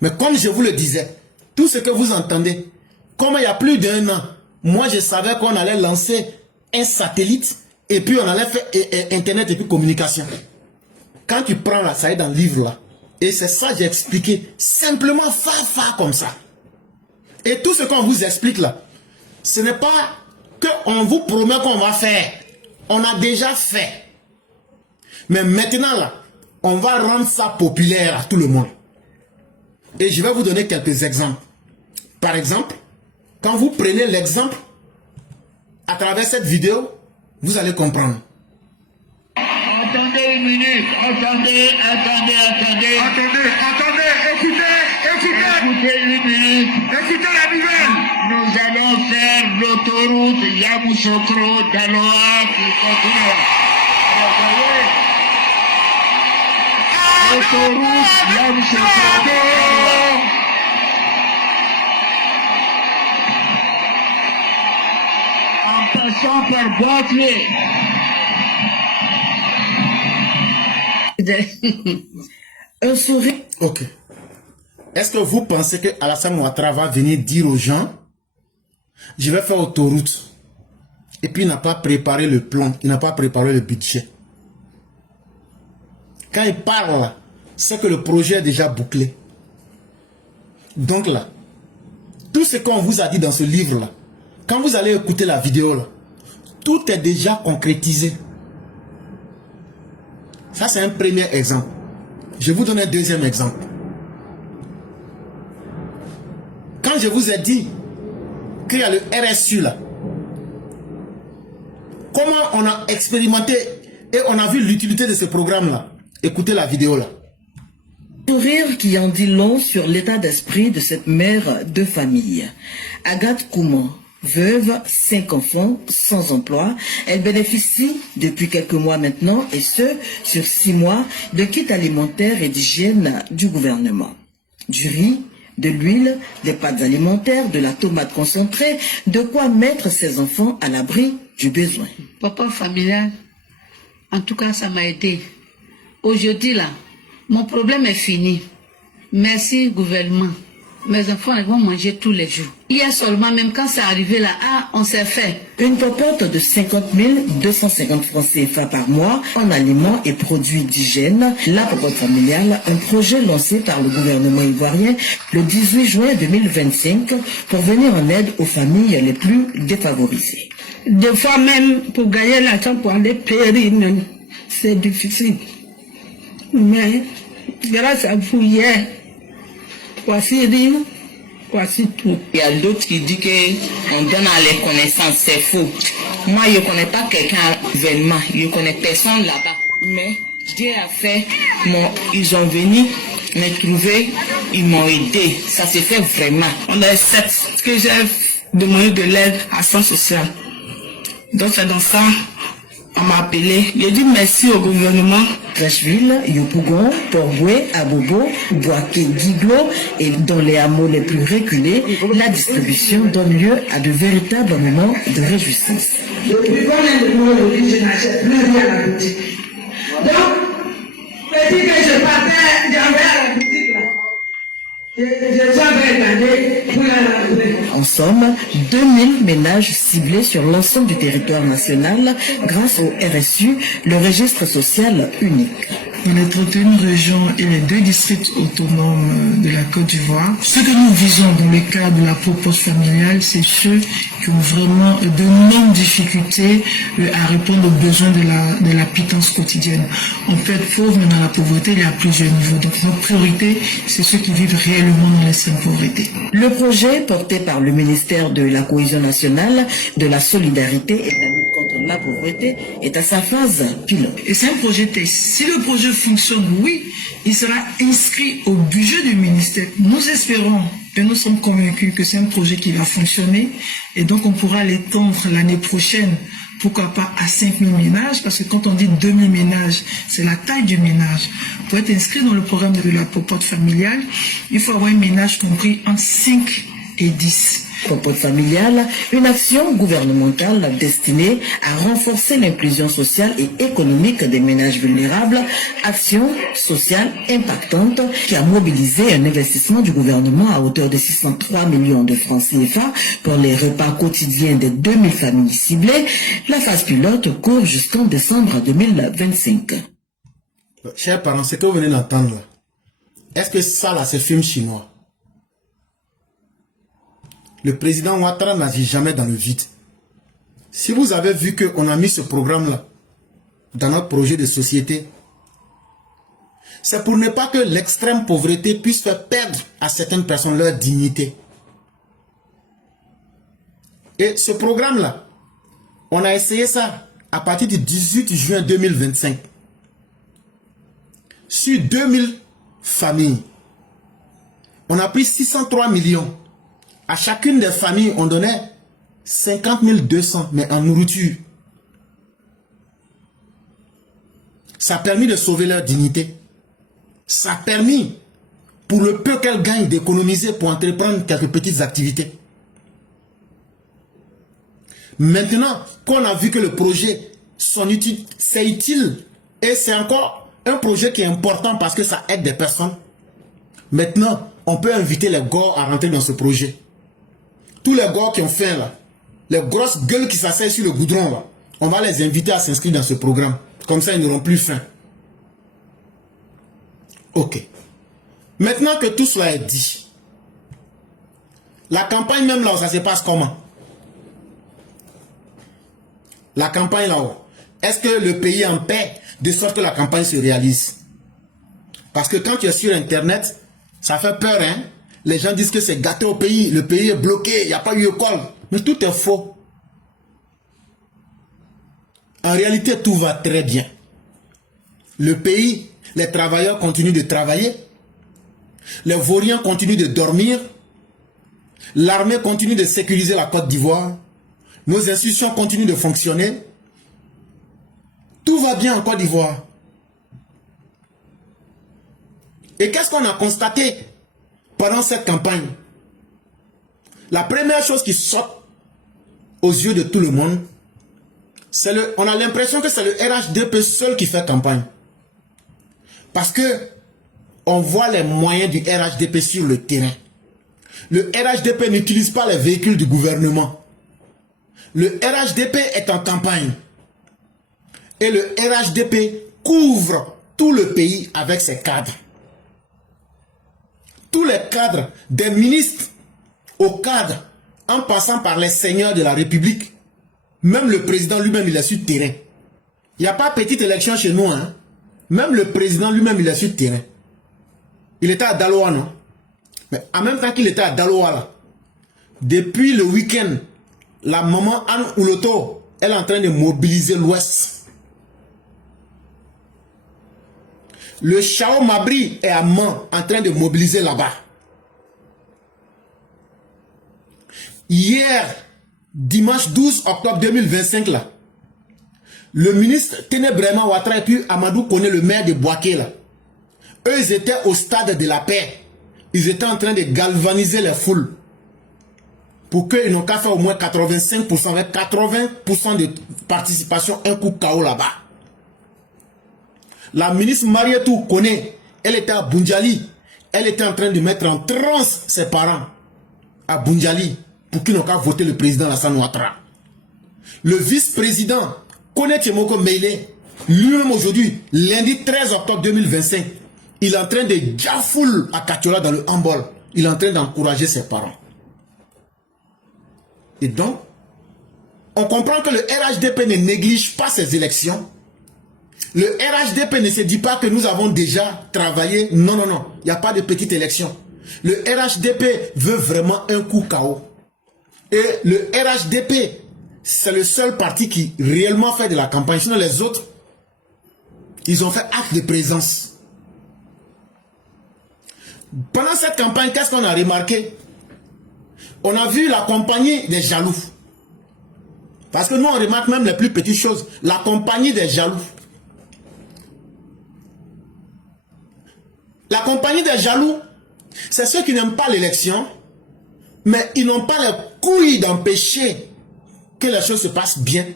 Mais comme je vous le disais, tout ce que vous entendez, comme il y a plus d'1 an, moi je savais qu'on allait lancer un satellite et puis on allait faire Internet et puis communication. quand tu prends là, ça est dans le livre là. Et c'est ça que j'ai expliqué. Simplement, fa comme ça. Et tout ce qu'on vous explique là, ce n'est pas qu'on vous promet qu'on va faire. On a déjà fait. Mais maintenant là, on va rendre ça populaire à tout le monde. Et je vais vous donner quelques exemples. Par exemple, quand vous prenez l'exemple, à travers cette vidéo, vous allez comprendre. Attendez une minute, attendez, écoutez une minute, écoutez la nouvelle. Nous allons faire l'autoroute Yamoussoukro-Daloa qui continue. L'autoroute Yamoussoukro-Daloa. En passant par Boakley. Un sourire. Ok. Est-ce que vous pensez que Alassane Ouattara va venir dire aux gens, je vais faire autoroute, et puis il n'a pas préparé le plan, il n'a pas préparé le budget. Quand il parle là, c'est que le projet est déjà bouclé. Donc là, tout ce qu'on vous a dit dans ce livre là, quand vous allez écouter la vidéo là, tout est déjà concrétisé. Ça c'est un premier exemple. Je vous donne un deuxième exemple. Quand je vous ai dit qu'il y a le RSU là, comment on a expérimenté et on a vu l'utilité de ce programme là. Écoutez la vidéo là. Sourire qui en dit long sur l'état d'esprit de cette mère de famille. Agathe Kouman, veuve, 5 enfants, sans emploi. Elle bénéficie depuis quelques mois maintenant, et ce, sur 6 mois, de kits alimentaires et d'hygiène du gouvernement. Du riz, de l'huile, des pâtes alimentaires, de la tomate concentrée, de quoi mettre ses enfants à l'abri du besoin. Papa familial, en tout cas ça m'a aidé. Aujourd'hui là, mon problème est fini. Merci gouvernement. Mes enfants ils vont manger tous les jours. Hier seulement, même quand c'est arrivé là, on s'est fait. Une popote de 50 250 francs CFA par mois en aliments et produits d'hygiène. La popote familiale, un projet lancé par le gouvernement ivoirien le 18 juin 2025 pour venir en aide aux familles les plus défavorisées. Des fois même, pour gagner l'argent pour aller payer, c'est difficile. Mais grâce à vous hier, voici rien, voici tout. Il y a d'autres qui disent qu'on donne à les connaissances, c'est faux. Moi, je ne connais pas quelqu'un événement, je ne connais personne là-bas. Mais Dieu a fait, ils ont venu me trouver, ils m'ont aidé. Ça s'est fait vraiment. On accepte que j'ai demandé de l'aide à son social. Donc c'est dans ça. On m'a appelé. J'ai dit merci au gouvernement. Crècheville, Yopougon, Port-Boué, Abobo, Boaké, Guiglo et dans les hameaux les plus reculés, la distribution donne lieu à de véritables moments de réjouissance. Depuis combien de mois aujourd'hui, je n'achète plus rien à la boutique. Donc, petit que je partais, j'avais à la boutique là. Je savais regarder pour la boutique. En somme, 2000 ménages ciblés sur l'ensemble du territoire national grâce au RSU, le registre social unique. Dans les 31 régions et les 2 districts autonomes de la Côte d'Ivoire, ce que nous visons dans le cadre de la propose familiale, c'est ceux qui ont vraiment d'énormes difficultés à répondre aux besoins de la pitance quotidienne. On peut être pauvre, mais dans la pauvreté, il y a plusieurs niveaux. Donc notre priorité, c'est ceux qui vivent réellement dans l'extrême pauvreté. Le projet, porté par le ministère de la Cohésion nationale, de la solidarité et de la lutte contre la pauvreté, est à sa phase pilote. Et c'est un projet test. Si le projet fonctionne, oui, il sera inscrit au budget du ministère. Nous espérons et nous sommes convaincus que c'est un projet qui va fonctionner et donc on pourra l'étendre l'année prochaine, pourquoi pas à 5000 ménages, parce que quand on dit 2000 ménages, c'est la taille du ménage. Pour être inscrit dans le programme de la popote familiale, il faut avoir un ménage compris entre 5 et 10. Popote familiale, une action gouvernementale destinée à renforcer l'inclusion sociale et économique des ménages vulnérables, action sociale impactante qui a mobilisé un investissement du gouvernement à hauteur de 603 millions de francs CFA pour les repas quotidiens des 2000 familles ciblées. La phase pilote court jusqu'en décembre 2025. Chers parents, ce que vous venez d'entendre là, est-ce que ça là, c'est film chinois? Le président Ouattara n'agit jamais dans le vide. Si vous avez vu qu'on a mis ce programme-là dans notre projet de société, c'est pour ne pas que l'extrême pauvreté puisse faire perdre à certaines personnes leur dignité. Et ce programme-là, on a essayé ça à partir du 18 juin 2025. Sur 2000 familles, on a pris 603 millions. À chacune des familles, on donnait 50 200, mais en nourriture. Ça a permis de sauver leur dignité. Ça a permis, pour le peu qu'elles gagnent, d'économiser pour entreprendre quelques petites activités. Maintenant qu'on a vu que le projet, c'est utile, et c'est encore un projet qui est important parce que ça aide des personnes. Maintenant, on peut inviter les gars à rentrer dans ce projet. Tous les gars qui ont faim là, les grosses gueules qui s'asseyent sur le goudron là, on va les inviter à s'inscrire dans ce programme. Comme ça, ils n'auront plus faim. Ok. Maintenant que tout cela est dit, la campagne même là où ça se passe comment? La campagne là-haut, est-ce que le pays est en paix de sorte que la campagne se réalise? Parce que quand tu es sur Internet, ça fait peur, hein? Les gens disent que c'est gâté au pays, le pays est bloqué, il n'y a pas eu école. Mais tout est faux. En réalité, tout va très bien. Le pays, les travailleurs continuent de travailler. Les vauriens continuent de dormir. L'armée continue de sécuriser la Côte d'Ivoire. Nos institutions continuent de fonctionner. Tout va bien en Côte d'Ivoire. Et qu'est-ce qu'on a constaté pendant cette campagne? La première chose qui saute aux yeux de tout le monde, c'est on a l'impression que c'est le RHDP seul qui fait campagne. Parce que on voit les moyens du RHDP sur le terrain. Le RHDP n'utilise pas les véhicules du gouvernement. Le RHDP est en campagne. Et le RHDP couvre tout le pays avec ses cadres. Tous les cadres, des ministres aux cadres, en passant par les seigneurs de la République, même le président lui-même, il est sur le terrain. Il n'y a pas petite élection chez nous, hein. Même le président lui-même, il est sur le terrain. Il était à Daloa, non? Mais en même temps qu'il était à Daloa, là, depuis le week-end, la maman Anne Ouloto, elle est en train de mobiliser l'Ouest. Le Chao Mabri est à Mans, en train de mobiliser là-bas. Hier, dimanche 12 octobre 2025, là, le ministre Ténébrema Ouattara et puis Amadou Kone, le maire de Boaké, là, eux, ils étaient au stade de la paix. Ils étaient en train de galvaniser les foules. Pour qu'ils n'ont qu'à faire au moins 85%, avec 80% de participation, un coup KO là-bas. La ministre Marietou Kone, elle était à Boundiali. Elle était en train de mettre en transe ses parents à Boundiali pour qu'ils n'ont qu'à voter le président Alassane Ouattara. Le vice-président Kone Tchemoko Meile, lui-même aujourd'hui, lundi 13 octobre 2025, il est en train de jafoul à Katiola dans le handball. Il est en train d'encourager ses parents. Et donc, on comprend que le RHDP ne néglige pas ses élections. Le RHDP ne se dit pas que nous avons déjà travaillé. Non, non, non. Il n'y a pas de petite élection. Le RHDP veut vraiment un coup KO. Et le RHDP, c'est le seul parti qui réellement fait de la campagne. Sinon les autres, ils ont fait acte de présence. Pendant cette campagne, qu'est-ce qu'on a remarqué? On a vu la compagnie des jaloux. Parce que nous, on remarque même les plus petites choses. La compagnie des jaloux. La compagnie des jaloux, c'est ceux qui n'aiment pas l'élection, mais ils n'ont pas les couilles d'empêcher que les choses se passent bien.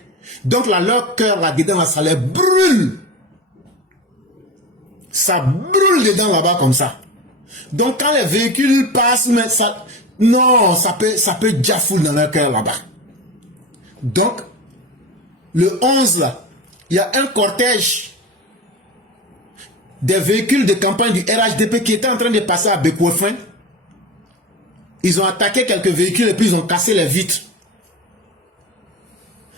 Donc là, leur cœur là-dedans, ça les brûle. Ça brûle dedans là-bas comme ça. Donc quand les véhicules passent, mais ça, non, ça peut jaffoul dans leur cœur là-bas. Donc, le 11 là, il y a un cortège des véhicules de campagne du RHDP qui étaient en train de passer à Bekouefin. Ils ont attaqué quelques véhicules et puis ils ont cassé les vitres.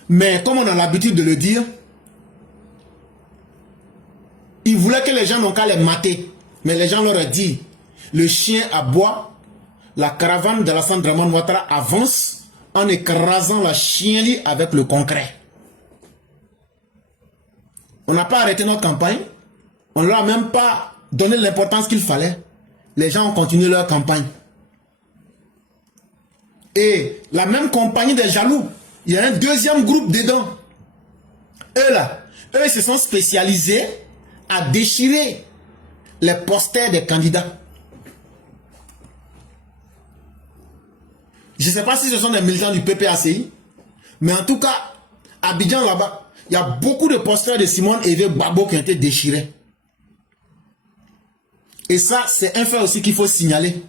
Mais comme on a l'habitude de le dire, ils voulaient que les gens n'ont qu'à les mater. Mais les gens leur ont dit, le chien aboie, la caravane de l'Alassane Draman Ouattara avance en écrasant la chienlit avec le concret. On n'a pas arrêté notre campagne. On ne leur a même pas donné l'importance qu'il fallait. Les gens ont continué leur campagne. Et la même compagnie des jaloux, il y a un deuxième groupe dedans. Eux là, eux ils se sont spécialisés à déchirer les posters des candidats. Je ne sais pas si ce sont des militants du PPACI, mais en tout cas, à Abidjan là-bas, il y a beaucoup de posters de Simone Eve Gbagbo qui ont été déchirés. Et ça, c'est un fait aussi qu'il faut signaler.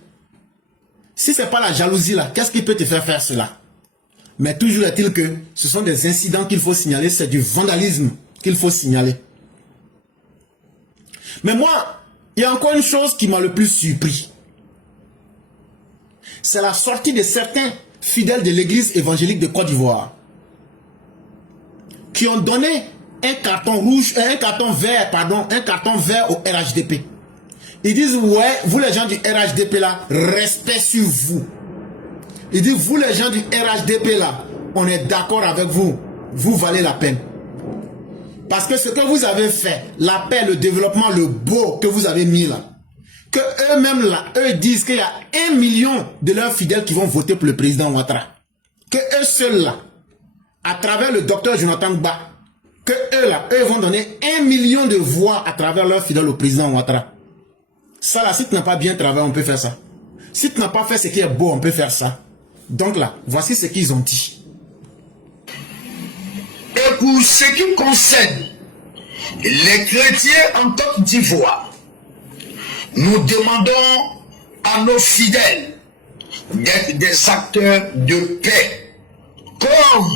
Si ce n'est pas la jalousie là, qu'est-ce qui peut te faire faire cela? Mais toujours est-il que ce sont des incidents qu'il faut signaler, c'est du vandalisme qu'il faut signaler. Mais moi, il y a encore une chose qui m'a le plus surpris. C'est la sortie de certains fidèles de l'église évangélique de Côte d'Ivoire qui ont donné un carton rouge, un carton vert au RHDP. Ils disent, ouais, vous les gens du RHDP là, respect sur vous. Ils disent, vous les gens du RHDP là, on est d'accord avec vous, vous valez la peine. Parce que ce que vous avez fait, la paix, le développement, le beau que vous avez mis là, que eux-mêmes là, eux disent qu'il y a 1 million de leurs fidèles qui vont voter pour le président Ouattara. Que eux seuls là, à travers le docteur Jonathan Gbagbo, que eux là, eux vont donner 1 million de voix à travers leurs fidèles au président Ouattara. Ça là, si tu n'as pas bien travaillé, on peut faire ça. Si tu n'as pas fait ce qui est beau, on peut faire ça. Donc là, voici ce qu'ils ont dit. Et pour ce qui concerne les chrétiens en Côte d'Ivoire, nous demandons à nos fidèles d'être des acteurs de paix, comme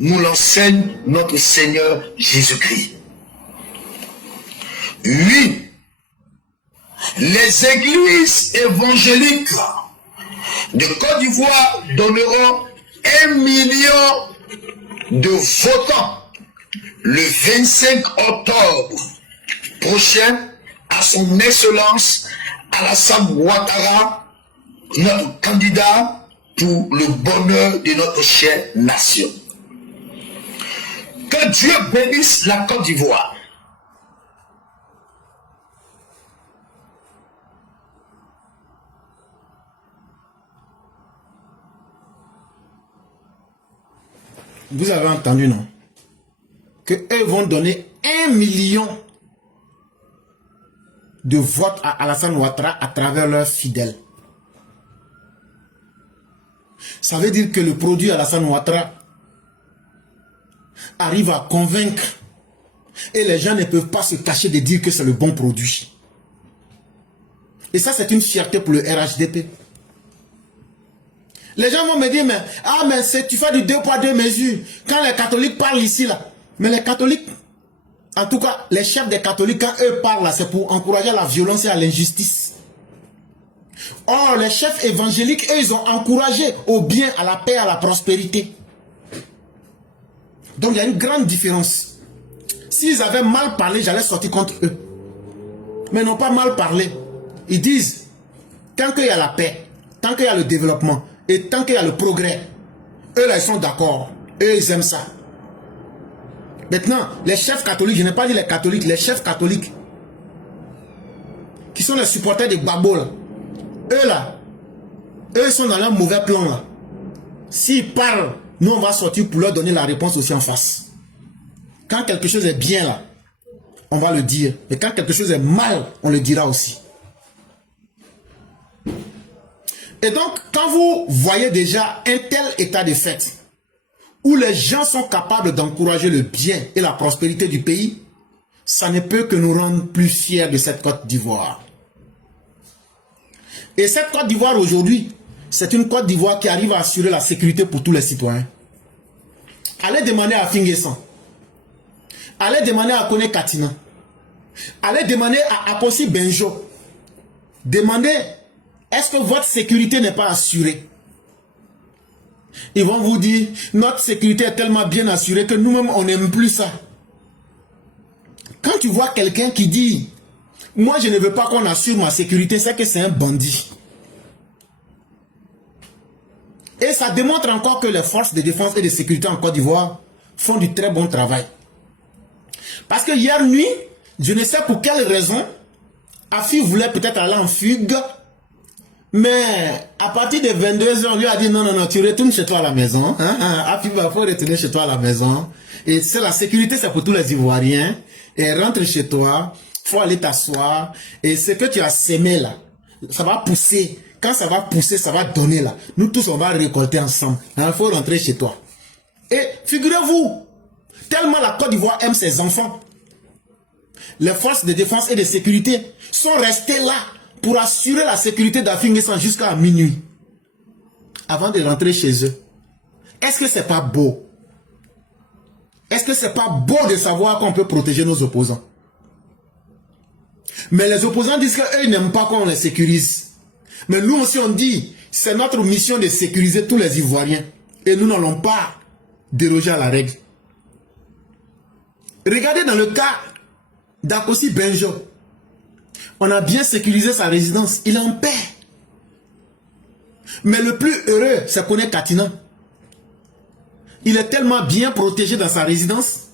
nous l'enseigne notre Seigneur Jésus-Christ. Oui, les églises évangéliques de Côte d'Ivoire donneront 1 million de votants le 25 octobre prochain à son excellence Alassane Ouattara, notre candidat pour le bonheur de notre chère nation. Que Dieu bénisse la Côte d'Ivoire. Vous avez entendu, non? Que eux vont donner 1 million de votes à Alassane Ouattara à travers leurs fidèles. Ça veut dire que le produit Alassane Ouattara arrive à convaincre et les gens ne peuvent pas se cacher de dire que c'est le bon produit. Et ça, c'est une fierté pour le RHDP. Les gens vont me dire, mais tu fais du 2 poids 2 mesures. Quand les catholiques parlent ici, là. Mais les catholiques, en tout cas, les chefs des catholiques, quand eux parlent, là, c'est pour encourager la violence et à l'injustice. Or, les chefs évangéliques, eux, ils ont encouragé au bien, à la paix, à la prospérité. Donc, il y a une grande différence. S'ils avaient mal parlé, j'allais sortir contre eux. Mais ils n'ont pas mal parlé. Ils disent, tant qu'il y a la paix, tant qu'il y a le développement, et tant qu'il y a le progrès, eux là ils sont d'accord, eux ils aiment ça. Maintenant, les chefs catholiques, je n'ai pas dit les catholiques, les chefs catholiques, qui sont les supporters de Gbagbo là, eux sont dans leur mauvais plan là. S'ils parlent, nous on va sortir pour leur donner la réponse aussi en face. Quand quelque chose est bien là, on va le dire. Et quand quelque chose est mal, on le dira aussi. Et donc, quand vous voyez déjà un tel état de fait, où les gens sont capables d'encourager le bien et la prospérité du pays, ça ne peut que nous rendre plus fiers de cette Côte d'Ivoire. Et cette Côte d'Ivoire aujourd'hui, c'est une Côte d'Ivoire qui arrive à assurer la sécurité pour tous les citoyens. Allez demander à Finguessan, allez demander à Kone Katina, Allez demander à Apossi Benjo. Demandez, est-ce que votre sécurité n'est pas assurée? Ils vont vous dire, notre sécurité est tellement bien assurée que nous-mêmes, on n'aime plus ça. Quand tu vois quelqu'un qui dit, moi je ne veux pas qu'on assure ma sécurité, c'est que c'est un bandit. Et ça démontre encore que les forces de défense et de sécurité en Côte d'Ivoire font du très bon travail. Parce que hier nuit, je ne sais pour quelle raison, Afi voulait peut-être aller en fugue, mais à partir de 22h, on lui a dit non, non, non, tu retournes chez toi à la maison. Afi, il faut retourner chez toi à la maison. Et c'est la sécurité, c'est pour tous les Ivoiriens. Et rentre chez toi, il faut aller t'asseoir. Et ce que tu as sémé là, ça va pousser. Quand ça va pousser, ça va donner là. Nous tous, on va récolter ensemble. Il faut rentrer chez toi. Et figurez-vous, tellement la Côte d'Ivoire aime ses enfants, les forces de défense et de sécurité sont restées là pour assurer la sécurité d'Afi N'Guessan jusqu'à minuit. Avant de rentrer chez eux. Est-ce que c'est pas beau? Est-ce que c'est pas beau de savoir qu'on peut protéger nos opposants? Mais les opposants disent qu'eux n'aiment pas qu'on les sécurise. Mais nous aussi on dit, c'est notre mission de sécuriser tous les Ivoiriens. Et nous n'allons pas déroger à la règle. Regardez dans le cas d'Apossi Benjo. On a bien sécurisé sa résidence. Il est en paix. Mais le plus heureux, c'est Kone Katina. Il est tellement bien protégé dans sa résidence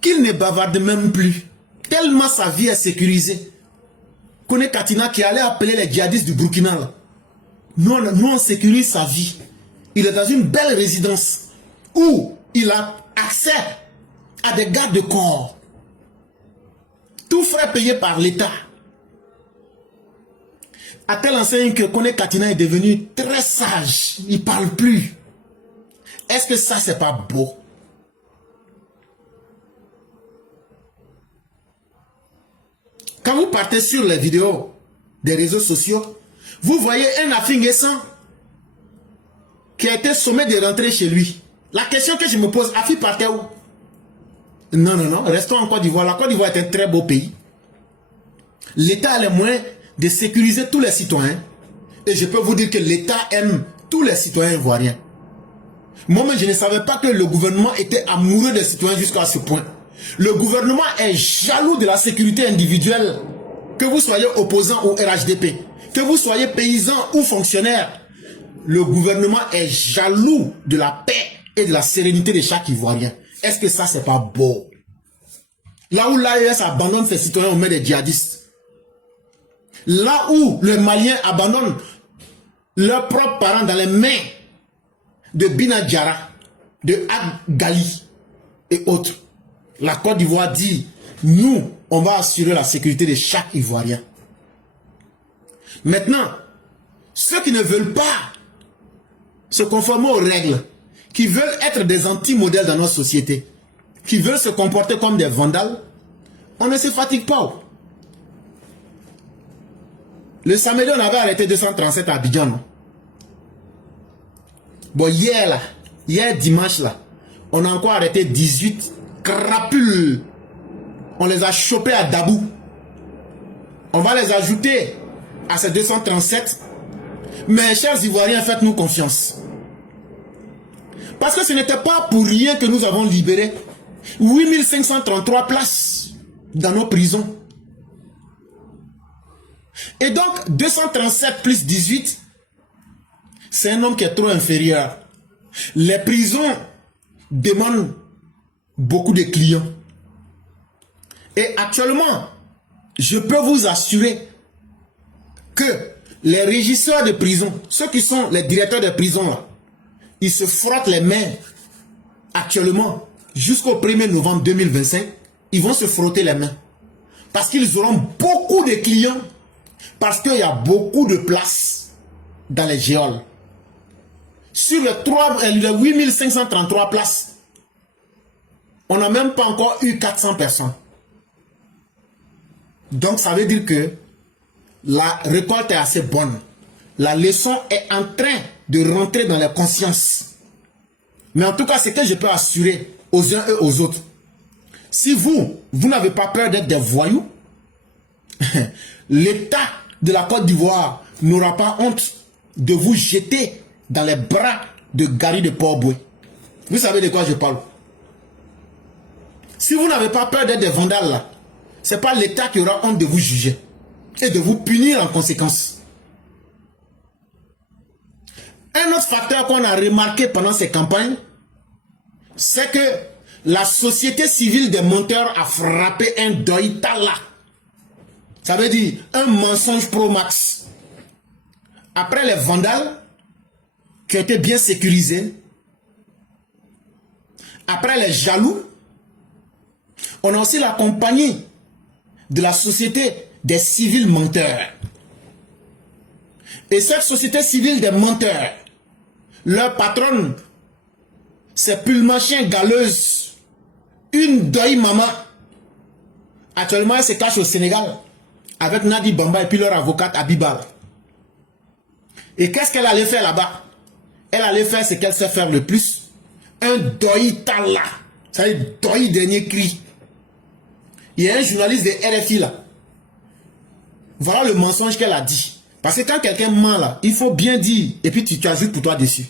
qu'il ne bavarde même plus. Tellement sa vie est sécurisée. Kone Katina qui allait appeler les djihadistes du Burkina. Là. Nous, on sécurise sa vie. Il est dans une belle résidence où il a accès à des gardes de corps. Tout frais payé par l'État. À telle enseigne que Kone Katina est devenu très sage. Il ne parle plus. Est-ce que ça, c'est pas beau? Quand vous partez sur les vidéos des réseaux sociaux, vous voyez un Afi N'Guessan qui a été sommé de rentrer chez lui. La question que je me pose, Afi partait où? Non, non, non, restons en Côte d'Ivoire. La Côte d'Ivoire est un très beau pays. L'État a les moyens de sécuriser tous les citoyens. Et je peux vous dire que l'État aime tous les citoyens ivoiriens. Moi-même, je ne savais pas que le gouvernement était amoureux des citoyens jusqu'à ce point. Le gouvernement est jaloux de la sécurité individuelle. Que vous soyez opposant au RHDP, que vous soyez paysan ou fonctionnaire, le gouvernement est jaloux de la paix et de la sérénité de chaque Ivoirien. Est-ce que ça, c'est pas beau? Là où l'AES abandonne ses citoyens aux mains des djihadistes. Là où le Malien abandonne leurs propres parents dans les mains de Bina Diarra, de Ag-Gali et autres. La Côte d'Ivoire dit, nous, on va assurer la sécurité de chaque Ivoirien. Maintenant, ceux qui ne veulent pas se conformer aux règles, qui veulent être des anti-modèles dans notre société, qui veulent se comporter comme des vandales, on ne se fatigue pas. Le samedi, on avait arrêté 237 à Abidjan. Non? Bon, hier dimanche, là, on a encore arrêté 18 crapules. On les a chopés à Dabou. On va les ajouter à ces 237. Mais chers Ivoiriens, faites-nous confiance. Parce que ce n'était pas pour rien que nous avons libéré 8533 places dans nos prisons. Et donc, 237 plus 18, c'est un nombre qui est trop inférieur. Les prisons demandent beaucoup de clients. Et actuellement, je peux vous assurer que les régisseurs de prison, ceux qui sont les directeurs de prison, là, ils se frottent les mains actuellement jusqu'au 1er novembre 2025. Ils vont se frotter les mains. Parce qu'ils auront beaucoup de clients. Parce qu'il y a beaucoup de places dans les géoles. Sur les 8533 places, on n'a même pas encore eu 400 personnes. Donc ça veut dire que la récolte est assez bonne. La leçon est en train de rentrer dans les consciences. Mais en tout cas, ce que je peux assurer aux uns et aux autres, Si vous n'avez pas peur d'être des voyous, l'État de la Côte d'Ivoire n'aura pas honte de vous jeter dans les bras de Gary de Port-Boué. Vous savez de quoi je parle? Si vous n'avez pas peur d'être des vandales là, ce n'est pas l'État qui aura honte de vous juger et de vous punir en conséquence. Un autre facteur qu'on a remarqué pendant ces campagnes, c'est que la société civile des monteurs a frappé un doïtala. Ça veut dire un mensonge pro max. Après les vandales qui ont été bien sécurisés, après les jaloux, on a aussi la compagnie de la société des civils menteurs. Et cette société civile des menteurs, leur patronne, c'est Pulmachin Galeuse, une deuil maman. Actuellement, elle se cache au Sénégal avec Nadi Bamba et puis leur avocate Abiba. Et qu'est-ce qu'elle allait faire là-bas? Elle allait faire ce qu'elle sait faire le plus. Un deuil tala. Ça veut dire deuil dernier cri. Il y a un journaliste de RFI là. Voilà le mensonge qu'elle a dit. Parce que quand quelqu'un ment là, il faut bien dire. Et puis tu ajoutes pour toi dessus.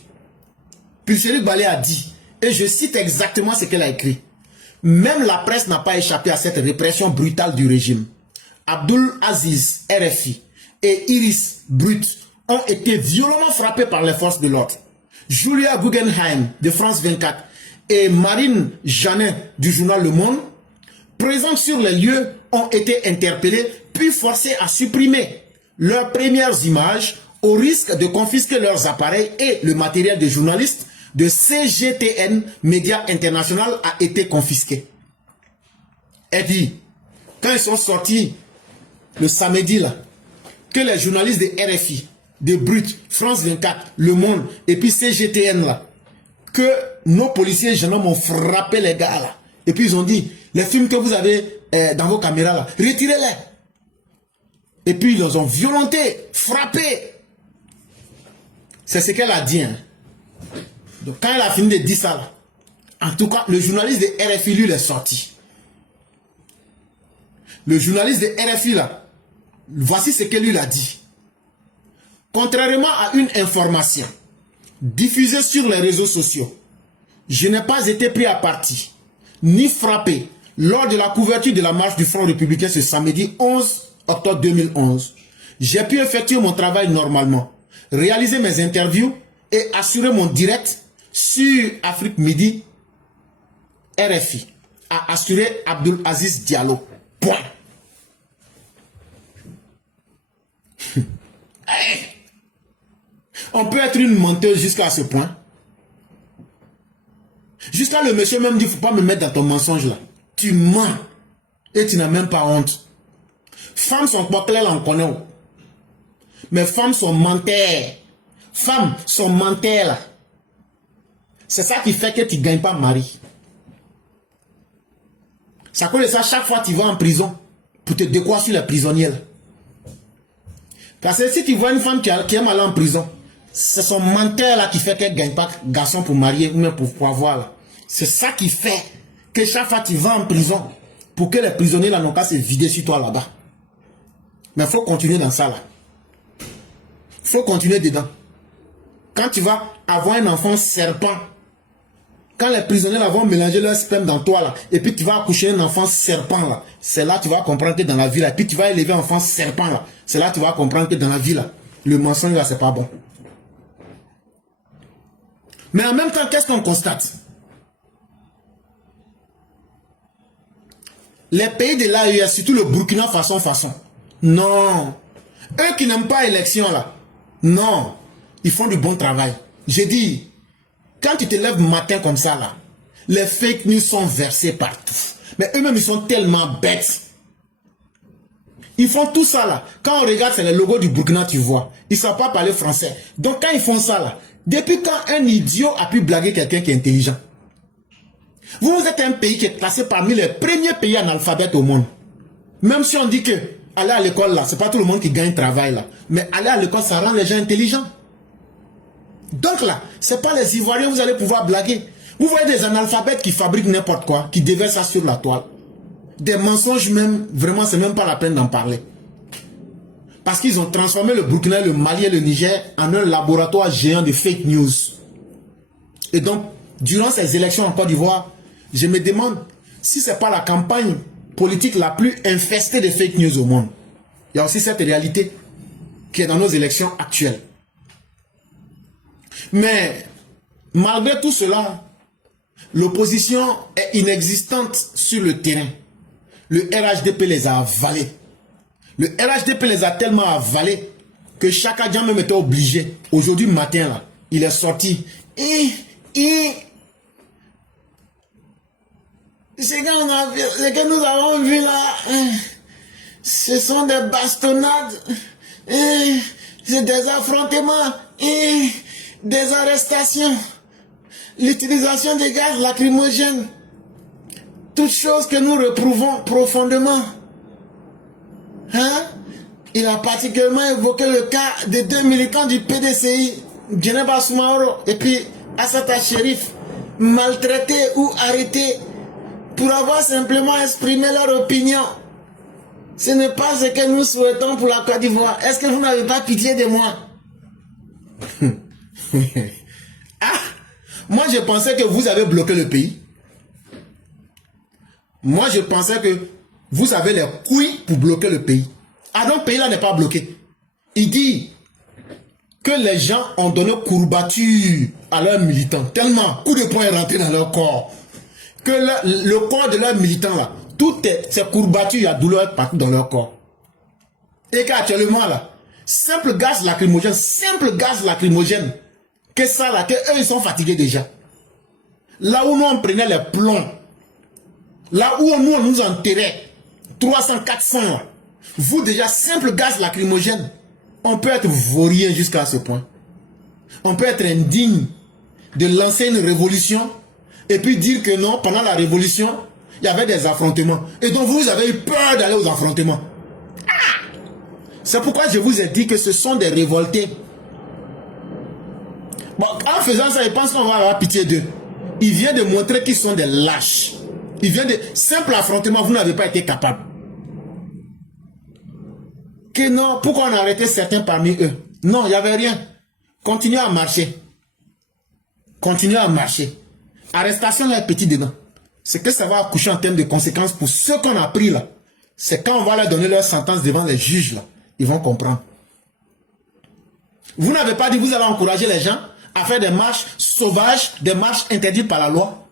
Puis Chéri Balé a dit. Et je cite exactement ce qu'elle a écrit. Même la presse n'a pas échappé à cette répression brutale du régime. Abdul Aziz, RFI, et Iris Brut ont été violemment frappés par les forces de l'ordre. Julia Guggenheim de France 24 et Marine Janin du journal Le Monde, présentes sur les lieux, ont été interpellés puis forcés à supprimer leurs premières images au risque de confisquer leurs appareils et le matériel des journalistes de CGTN Média International a été confisqué. Elle dit, quand ils sont sortis le samedi là, que les journalistes de RFI, de Brut, France 24, Le Monde et puis CGTN là, que nos policiers gendarmes ont frappé les gars là. Et puis ils ont dit, les films que vous avez dans vos caméras là, retirez-les. Et puis ils les ont violentés, frappés. C'est ce qu'elle a dit. Hein. Donc quand elle a fini de dire ça là, en tout cas, le journaliste de RFI lui il est sorti. Le journaliste de RFI là, voici ce que lui a dit. Contrairement à une information diffusée sur les réseaux sociaux, je n'ai pas été pris à partie, ni frappé lors de la couverture de la marche du Front républicain ce samedi 11 octobre 2011. J'ai pu effectuer mon travail normalement, réaliser mes interviews et assurer mon direct sur Afrique Midi. RFI a assuré Abdul Aziz Diallo. Point. On peut être une menteuse jusqu'à ce point. Jusqu'à le monsieur même dit, il ne faut pas me mettre dans ton mensonge là. Tu mens. Et tu n'as même pas honte. Femmes sont pas claires, on connaît. Mais femmes sont menteurs. Femmes sont menteurs là. C'est ça qui fait que tu ne gagnes pas mari. Ça cause de ça, chaque fois tu vas en prison pour te décoiffer sur les prisonniers là. Parce que si tu vois une femme qui aime aller en prison, c'est son menteur là qui fait qu'elle ne gagne pas garçon pour marier ou même pour avoir là. C'est ça qui fait que chaque fois tu vas en prison pour que les prisonniers là n'ont qu'à se vider sur toi là-bas. Mais il faut continuer dans ça là. Il faut continuer dedans. Quand tu vas avoir un enfant serpent, quand les prisonniers là vont mélanger leur sperme dans toi là, et puis tu vas accoucher un enfant serpent là, c'est là que tu vas comprendre que dans la vie là, et puis tu vas élever un enfant serpent là, c'est là que tu vas comprendre que dans la vie là, le mensonge là c'est pas bon. Mais en même temps, qu'est-ce qu'on constate? Les pays de l'AES, surtout le Burkina Faso, non. Eux qui n'aiment pas l'élection là, non. Ils font du bon travail. J'ai dit, quand tu te lèves matin comme ça là, les fake news sont versés partout. Mais eux-mêmes, ils sont tellement bêtes. Ils font tout ça là. Quand on regarde, c'est le logo du Burkina, tu vois. Ils ne savent pas parler français. Donc quand ils font ça là, depuis quand un idiot a pu blaguer quelqu'un qui est intelligent? Vous êtes un pays qui est classé parmi les premiers pays analphabètes au monde. Même si on dit que aller à l'école là, c'est pas tout le monde qui gagne travail là. Mais aller à l'école, ça rend les gens intelligents. Donc là, c'est pas les Ivoiriens que vous allez pouvoir blaguer. Vous voyez des analphabètes qui fabriquent n'importe quoi, qui déversent ça sur la toile. Des mensonges même, vraiment, c'est même pas la peine d'en parler. Parce qu'ils ont transformé le Burkina, le Mali et le Niger en un laboratoire géant de fake news. Et donc, durant ces élections en Côte d'Ivoire, je me demande si ce n'est pas la campagne politique la plus infestée de fake news au monde. Il y a aussi cette réalité qui est dans nos élections actuelles. Mais, malgré tout cela, l'opposition est inexistante sur le terrain. Le RHDP les a avalés. Le RHDP les a tellement avalés que Chaka Diam même était obligé. Aujourd'hui matin, là, il est sorti. Ce que nous avons vu là, ce sont des bastonnades, c'est des affrontements, des arrestations, l'utilisation des gaz lacrymogènes, toutes choses que nous réprouvons profondément. Hein? Il a particulièrement évoqué le cas des 2 militants du PDCI, Djeneba Soumaoro et puis Assata Sherif, maltraités ou arrêtés pour avoir simplement exprimé leur opinion. Ce n'est pas ce que nous souhaitons pour la Côte d'Ivoire. Est-ce que vous n'avez pas pitié de moi? Ah, moi je pensais que vous avez bloqué le pays. Moi je pensais que vous avez les couilles pour bloquer le pays. Ah non, le pays là n'est pas bloqué. Il dit que les gens ont donné courbature à leurs militants. Tellement, coup de poing est rentré dans leur corps. Que le corps de leurs militants là, toutes ces courbatures, il y a douleur partout dans leur corps. Et qu'actuellement là, simple gaz lacrymogène, que ça là, que eux ils sont fatigués déjà. Là où nous on prenait les plombs, là où nous on nous enterrait, 300, 400, vous déjà, simple gaz lacrymogène, on peut être vaurien jusqu'à ce point. On peut être indigne de lancer une révolution et puis dire que non, pendant la révolution, il y avait des affrontements. Et donc vous avez eu peur d'aller aux affrontements. Ah! C'est pourquoi je vous ai dit que ce sont des révoltés. Bon, en faisant ça, ils pensent qu'on va avoir pitié d'eux. Il vient de montrer qu'ils sont des lâches. Il vient de simple affrontement, vous n'avez pas été capable. Que non, pourquoi on a arrêté certains parmi eux? Non, il n'y avait rien. Continuez à marcher. Continuez à marcher. Arrestation là est petit dedans. C'est que ça va accoucher en termes de conséquences pour ceux qu'on a pris là. C'est quand on va leur donner leur sentence devant les juges là. Ils vont comprendre. Vous n'avez pas dit que vous allez encourager les gens à faire des marches sauvages, des marches interdites par la loi.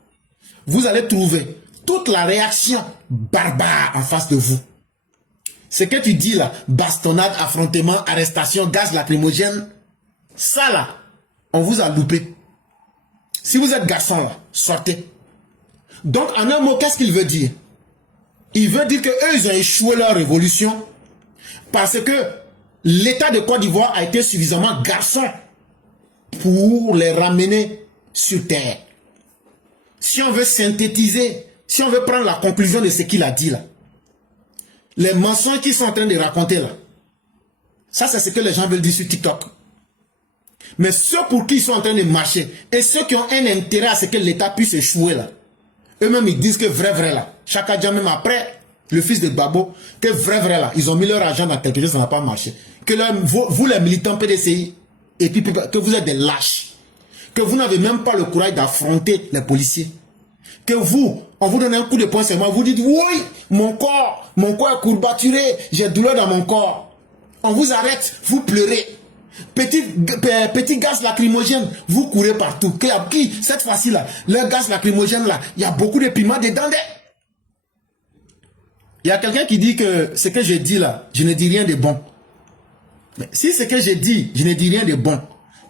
Vous allez trouver toute la réaction barbare en face de vous. Ce que tu dis là, bastonnade, affrontement, arrestation, gaz lacrymogène, ça là, on vous a loupé. Si vous êtes garçon là, sortez. Donc en un mot, qu'est-ce qu'il veut dire? Il veut dire qu'eux, ils ont échoué leur révolution parce que l'État de Côte d'Ivoire a été suffisamment garçon pour les ramener sur terre. Si on veut synthétiser, si on veut prendre la conclusion de ce qu'il a dit là, les mensonges qu'ils sont en train de raconter là, ça c'est ce que les gens veulent dire sur TikTok. Mais ceux pour qui ils sont en train de marcher et ceux qui ont un intérêt à ce que l'État puisse échouer là, eux-mêmes ils disent que vrai là, Chaka Diam même après le fils de Babo, que vrai là, ils ont mis leur argent dans quelque chose, ça n'a pas marché. Que vous les militants PDCI, et puis que vous êtes des lâches, que vous n'avez même pas le courage d'affronter les policiers, que vous, on vous donne un coup de poing seulement, vous dites oui, mon corps est courbaturé, j'ai douleur dans mon corps. On vous arrête, vous pleurez. Petit gaz lacrymogène, vous courez partout. Qui cette fois-ci là, le gaz lacrymogène là, il y a beaucoup de piments dedans. Il y a quelqu'un qui dit que ce que je dis là, je ne dis rien de bon. Mais si ce que je dis, je ne dis rien de bon,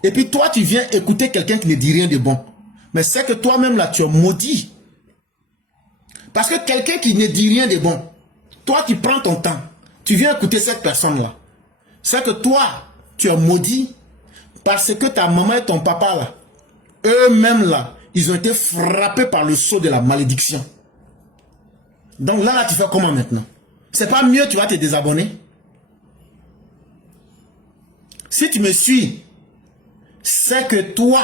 et puis toi tu viens écouter quelqu'un qui ne dit rien de bon, mais c'est que toi-même là tu es maudit. Parce que quelqu'un qui ne dit rien de bon, toi tu prends ton temps, tu viens écouter cette personne là, c'est que toi tu es maudit parce que ta maman et ton papa là, eux-mêmes là, ils ont été frappés par le sceau de la malédiction. Donc là tu fais comment maintenant? C'est pas mieux, tu vas te désabonner? Si tu me suis, c'est que toi,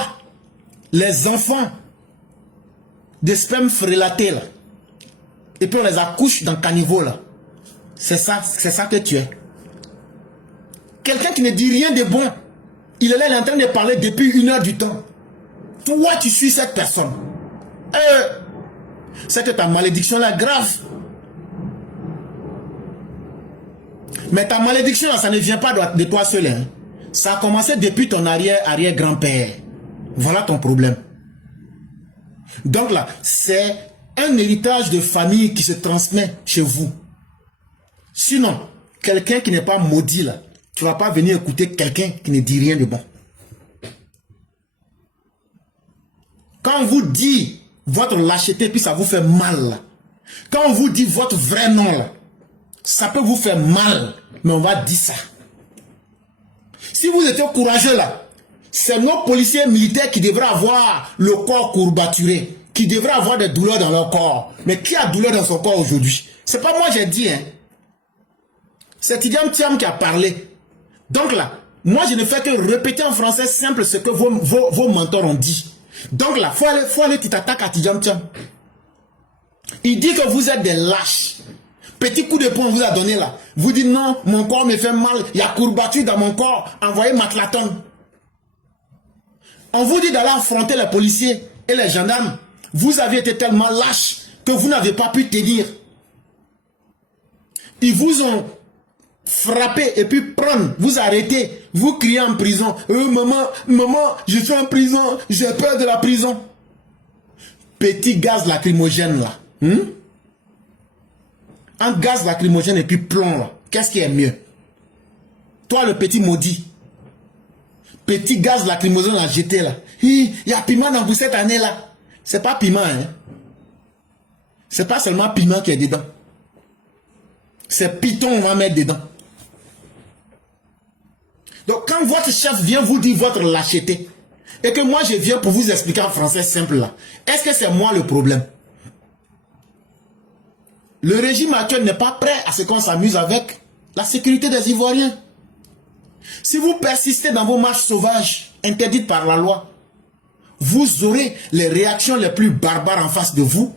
les enfants de sperme frélatés là, et puis on les accouche dans caniveau là. C'est ça que tu es. Quelqu'un qui ne dit rien de bon. Il est là, il est en train de parler depuis 1 heure du temps. Toi, tu suis cette personne. C'est que ta malédiction là grave. Mais ta malédiction là, ça ne vient pas de toi seul. Hein. Ça a commencé depuis ton arrière-grand-père. Voilà ton problème. Donc là, c'est un héritage de famille qui se transmet chez vous. Sinon, quelqu'un qui n'est pas maudit là, tu ne vas pas venir écouter quelqu'un qui ne dit rien de bon. Quand on vous dit votre lâcheté, puis ça vous fait mal. Là. Quand on vous dit votre vrai nom, là, ça peut vous faire mal, mais on va dire ça. Si vous étiez courageux là, c'est nos policiers militaires qui devraient avoir le corps courbaturé, qui devraient avoir des douleurs dans leur corps. Mais qui a douleur dans son corps aujourd'hui? C'est pas moi j'ai dit, hein. C'est Tidjam Thiam qui a parlé. Donc là, moi je ne fais que répéter en français simple ce que vos mentors ont dit. Donc là, faut aller tu t'attaques à Tidjam Thiam. Il dit que vous êtes des lâches. Petit coup de poing on vous a donné là. Vous dites non, mon corps me fait mal, il y a courbature dans mon corps, envoyez Matlaton. On vous dit d'aller affronter les policiers et les gendarmes. Vous avez été tellement lâches que vous n'avez pas pu tenir. Ils vous ont frappé et puis prendre, vous arrêter, vous criez en prison. Maman, je suis en prison, j'ai peur de la prison. Petit gaz lacrymogène là. Un gaz lacrymogène et puis plomb là. Qu'est-ce qui est mieux? Toi le petit maudit. Petit gaz lacrymogène à jeter là. Il y a piment dans vous cette année là. C'est pas piment, hein. C'est pas seulement piment qui est dedans. C'est piton on va mettre dedans. Donc quand votre chef vient vous dire votre lâcheté, et que moi je viens pour vous expliquer en français simple là, est-ce que c'est moi le problème? Le régime actuel n'est pas prêt à ce qu'on s'amuse avec la sécurité des Ivoiriens. Si vous persistez dans vos marches sauvages, interdites par la loi, vous aurez les réactions les plus barbares en face de vous.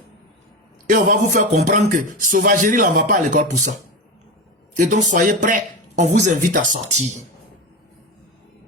Et on va vous faire comprendre que sauvagerie, là, on ne va pas à l'école pour ça. Et donc, soyez prêts. On vous invite à sortir.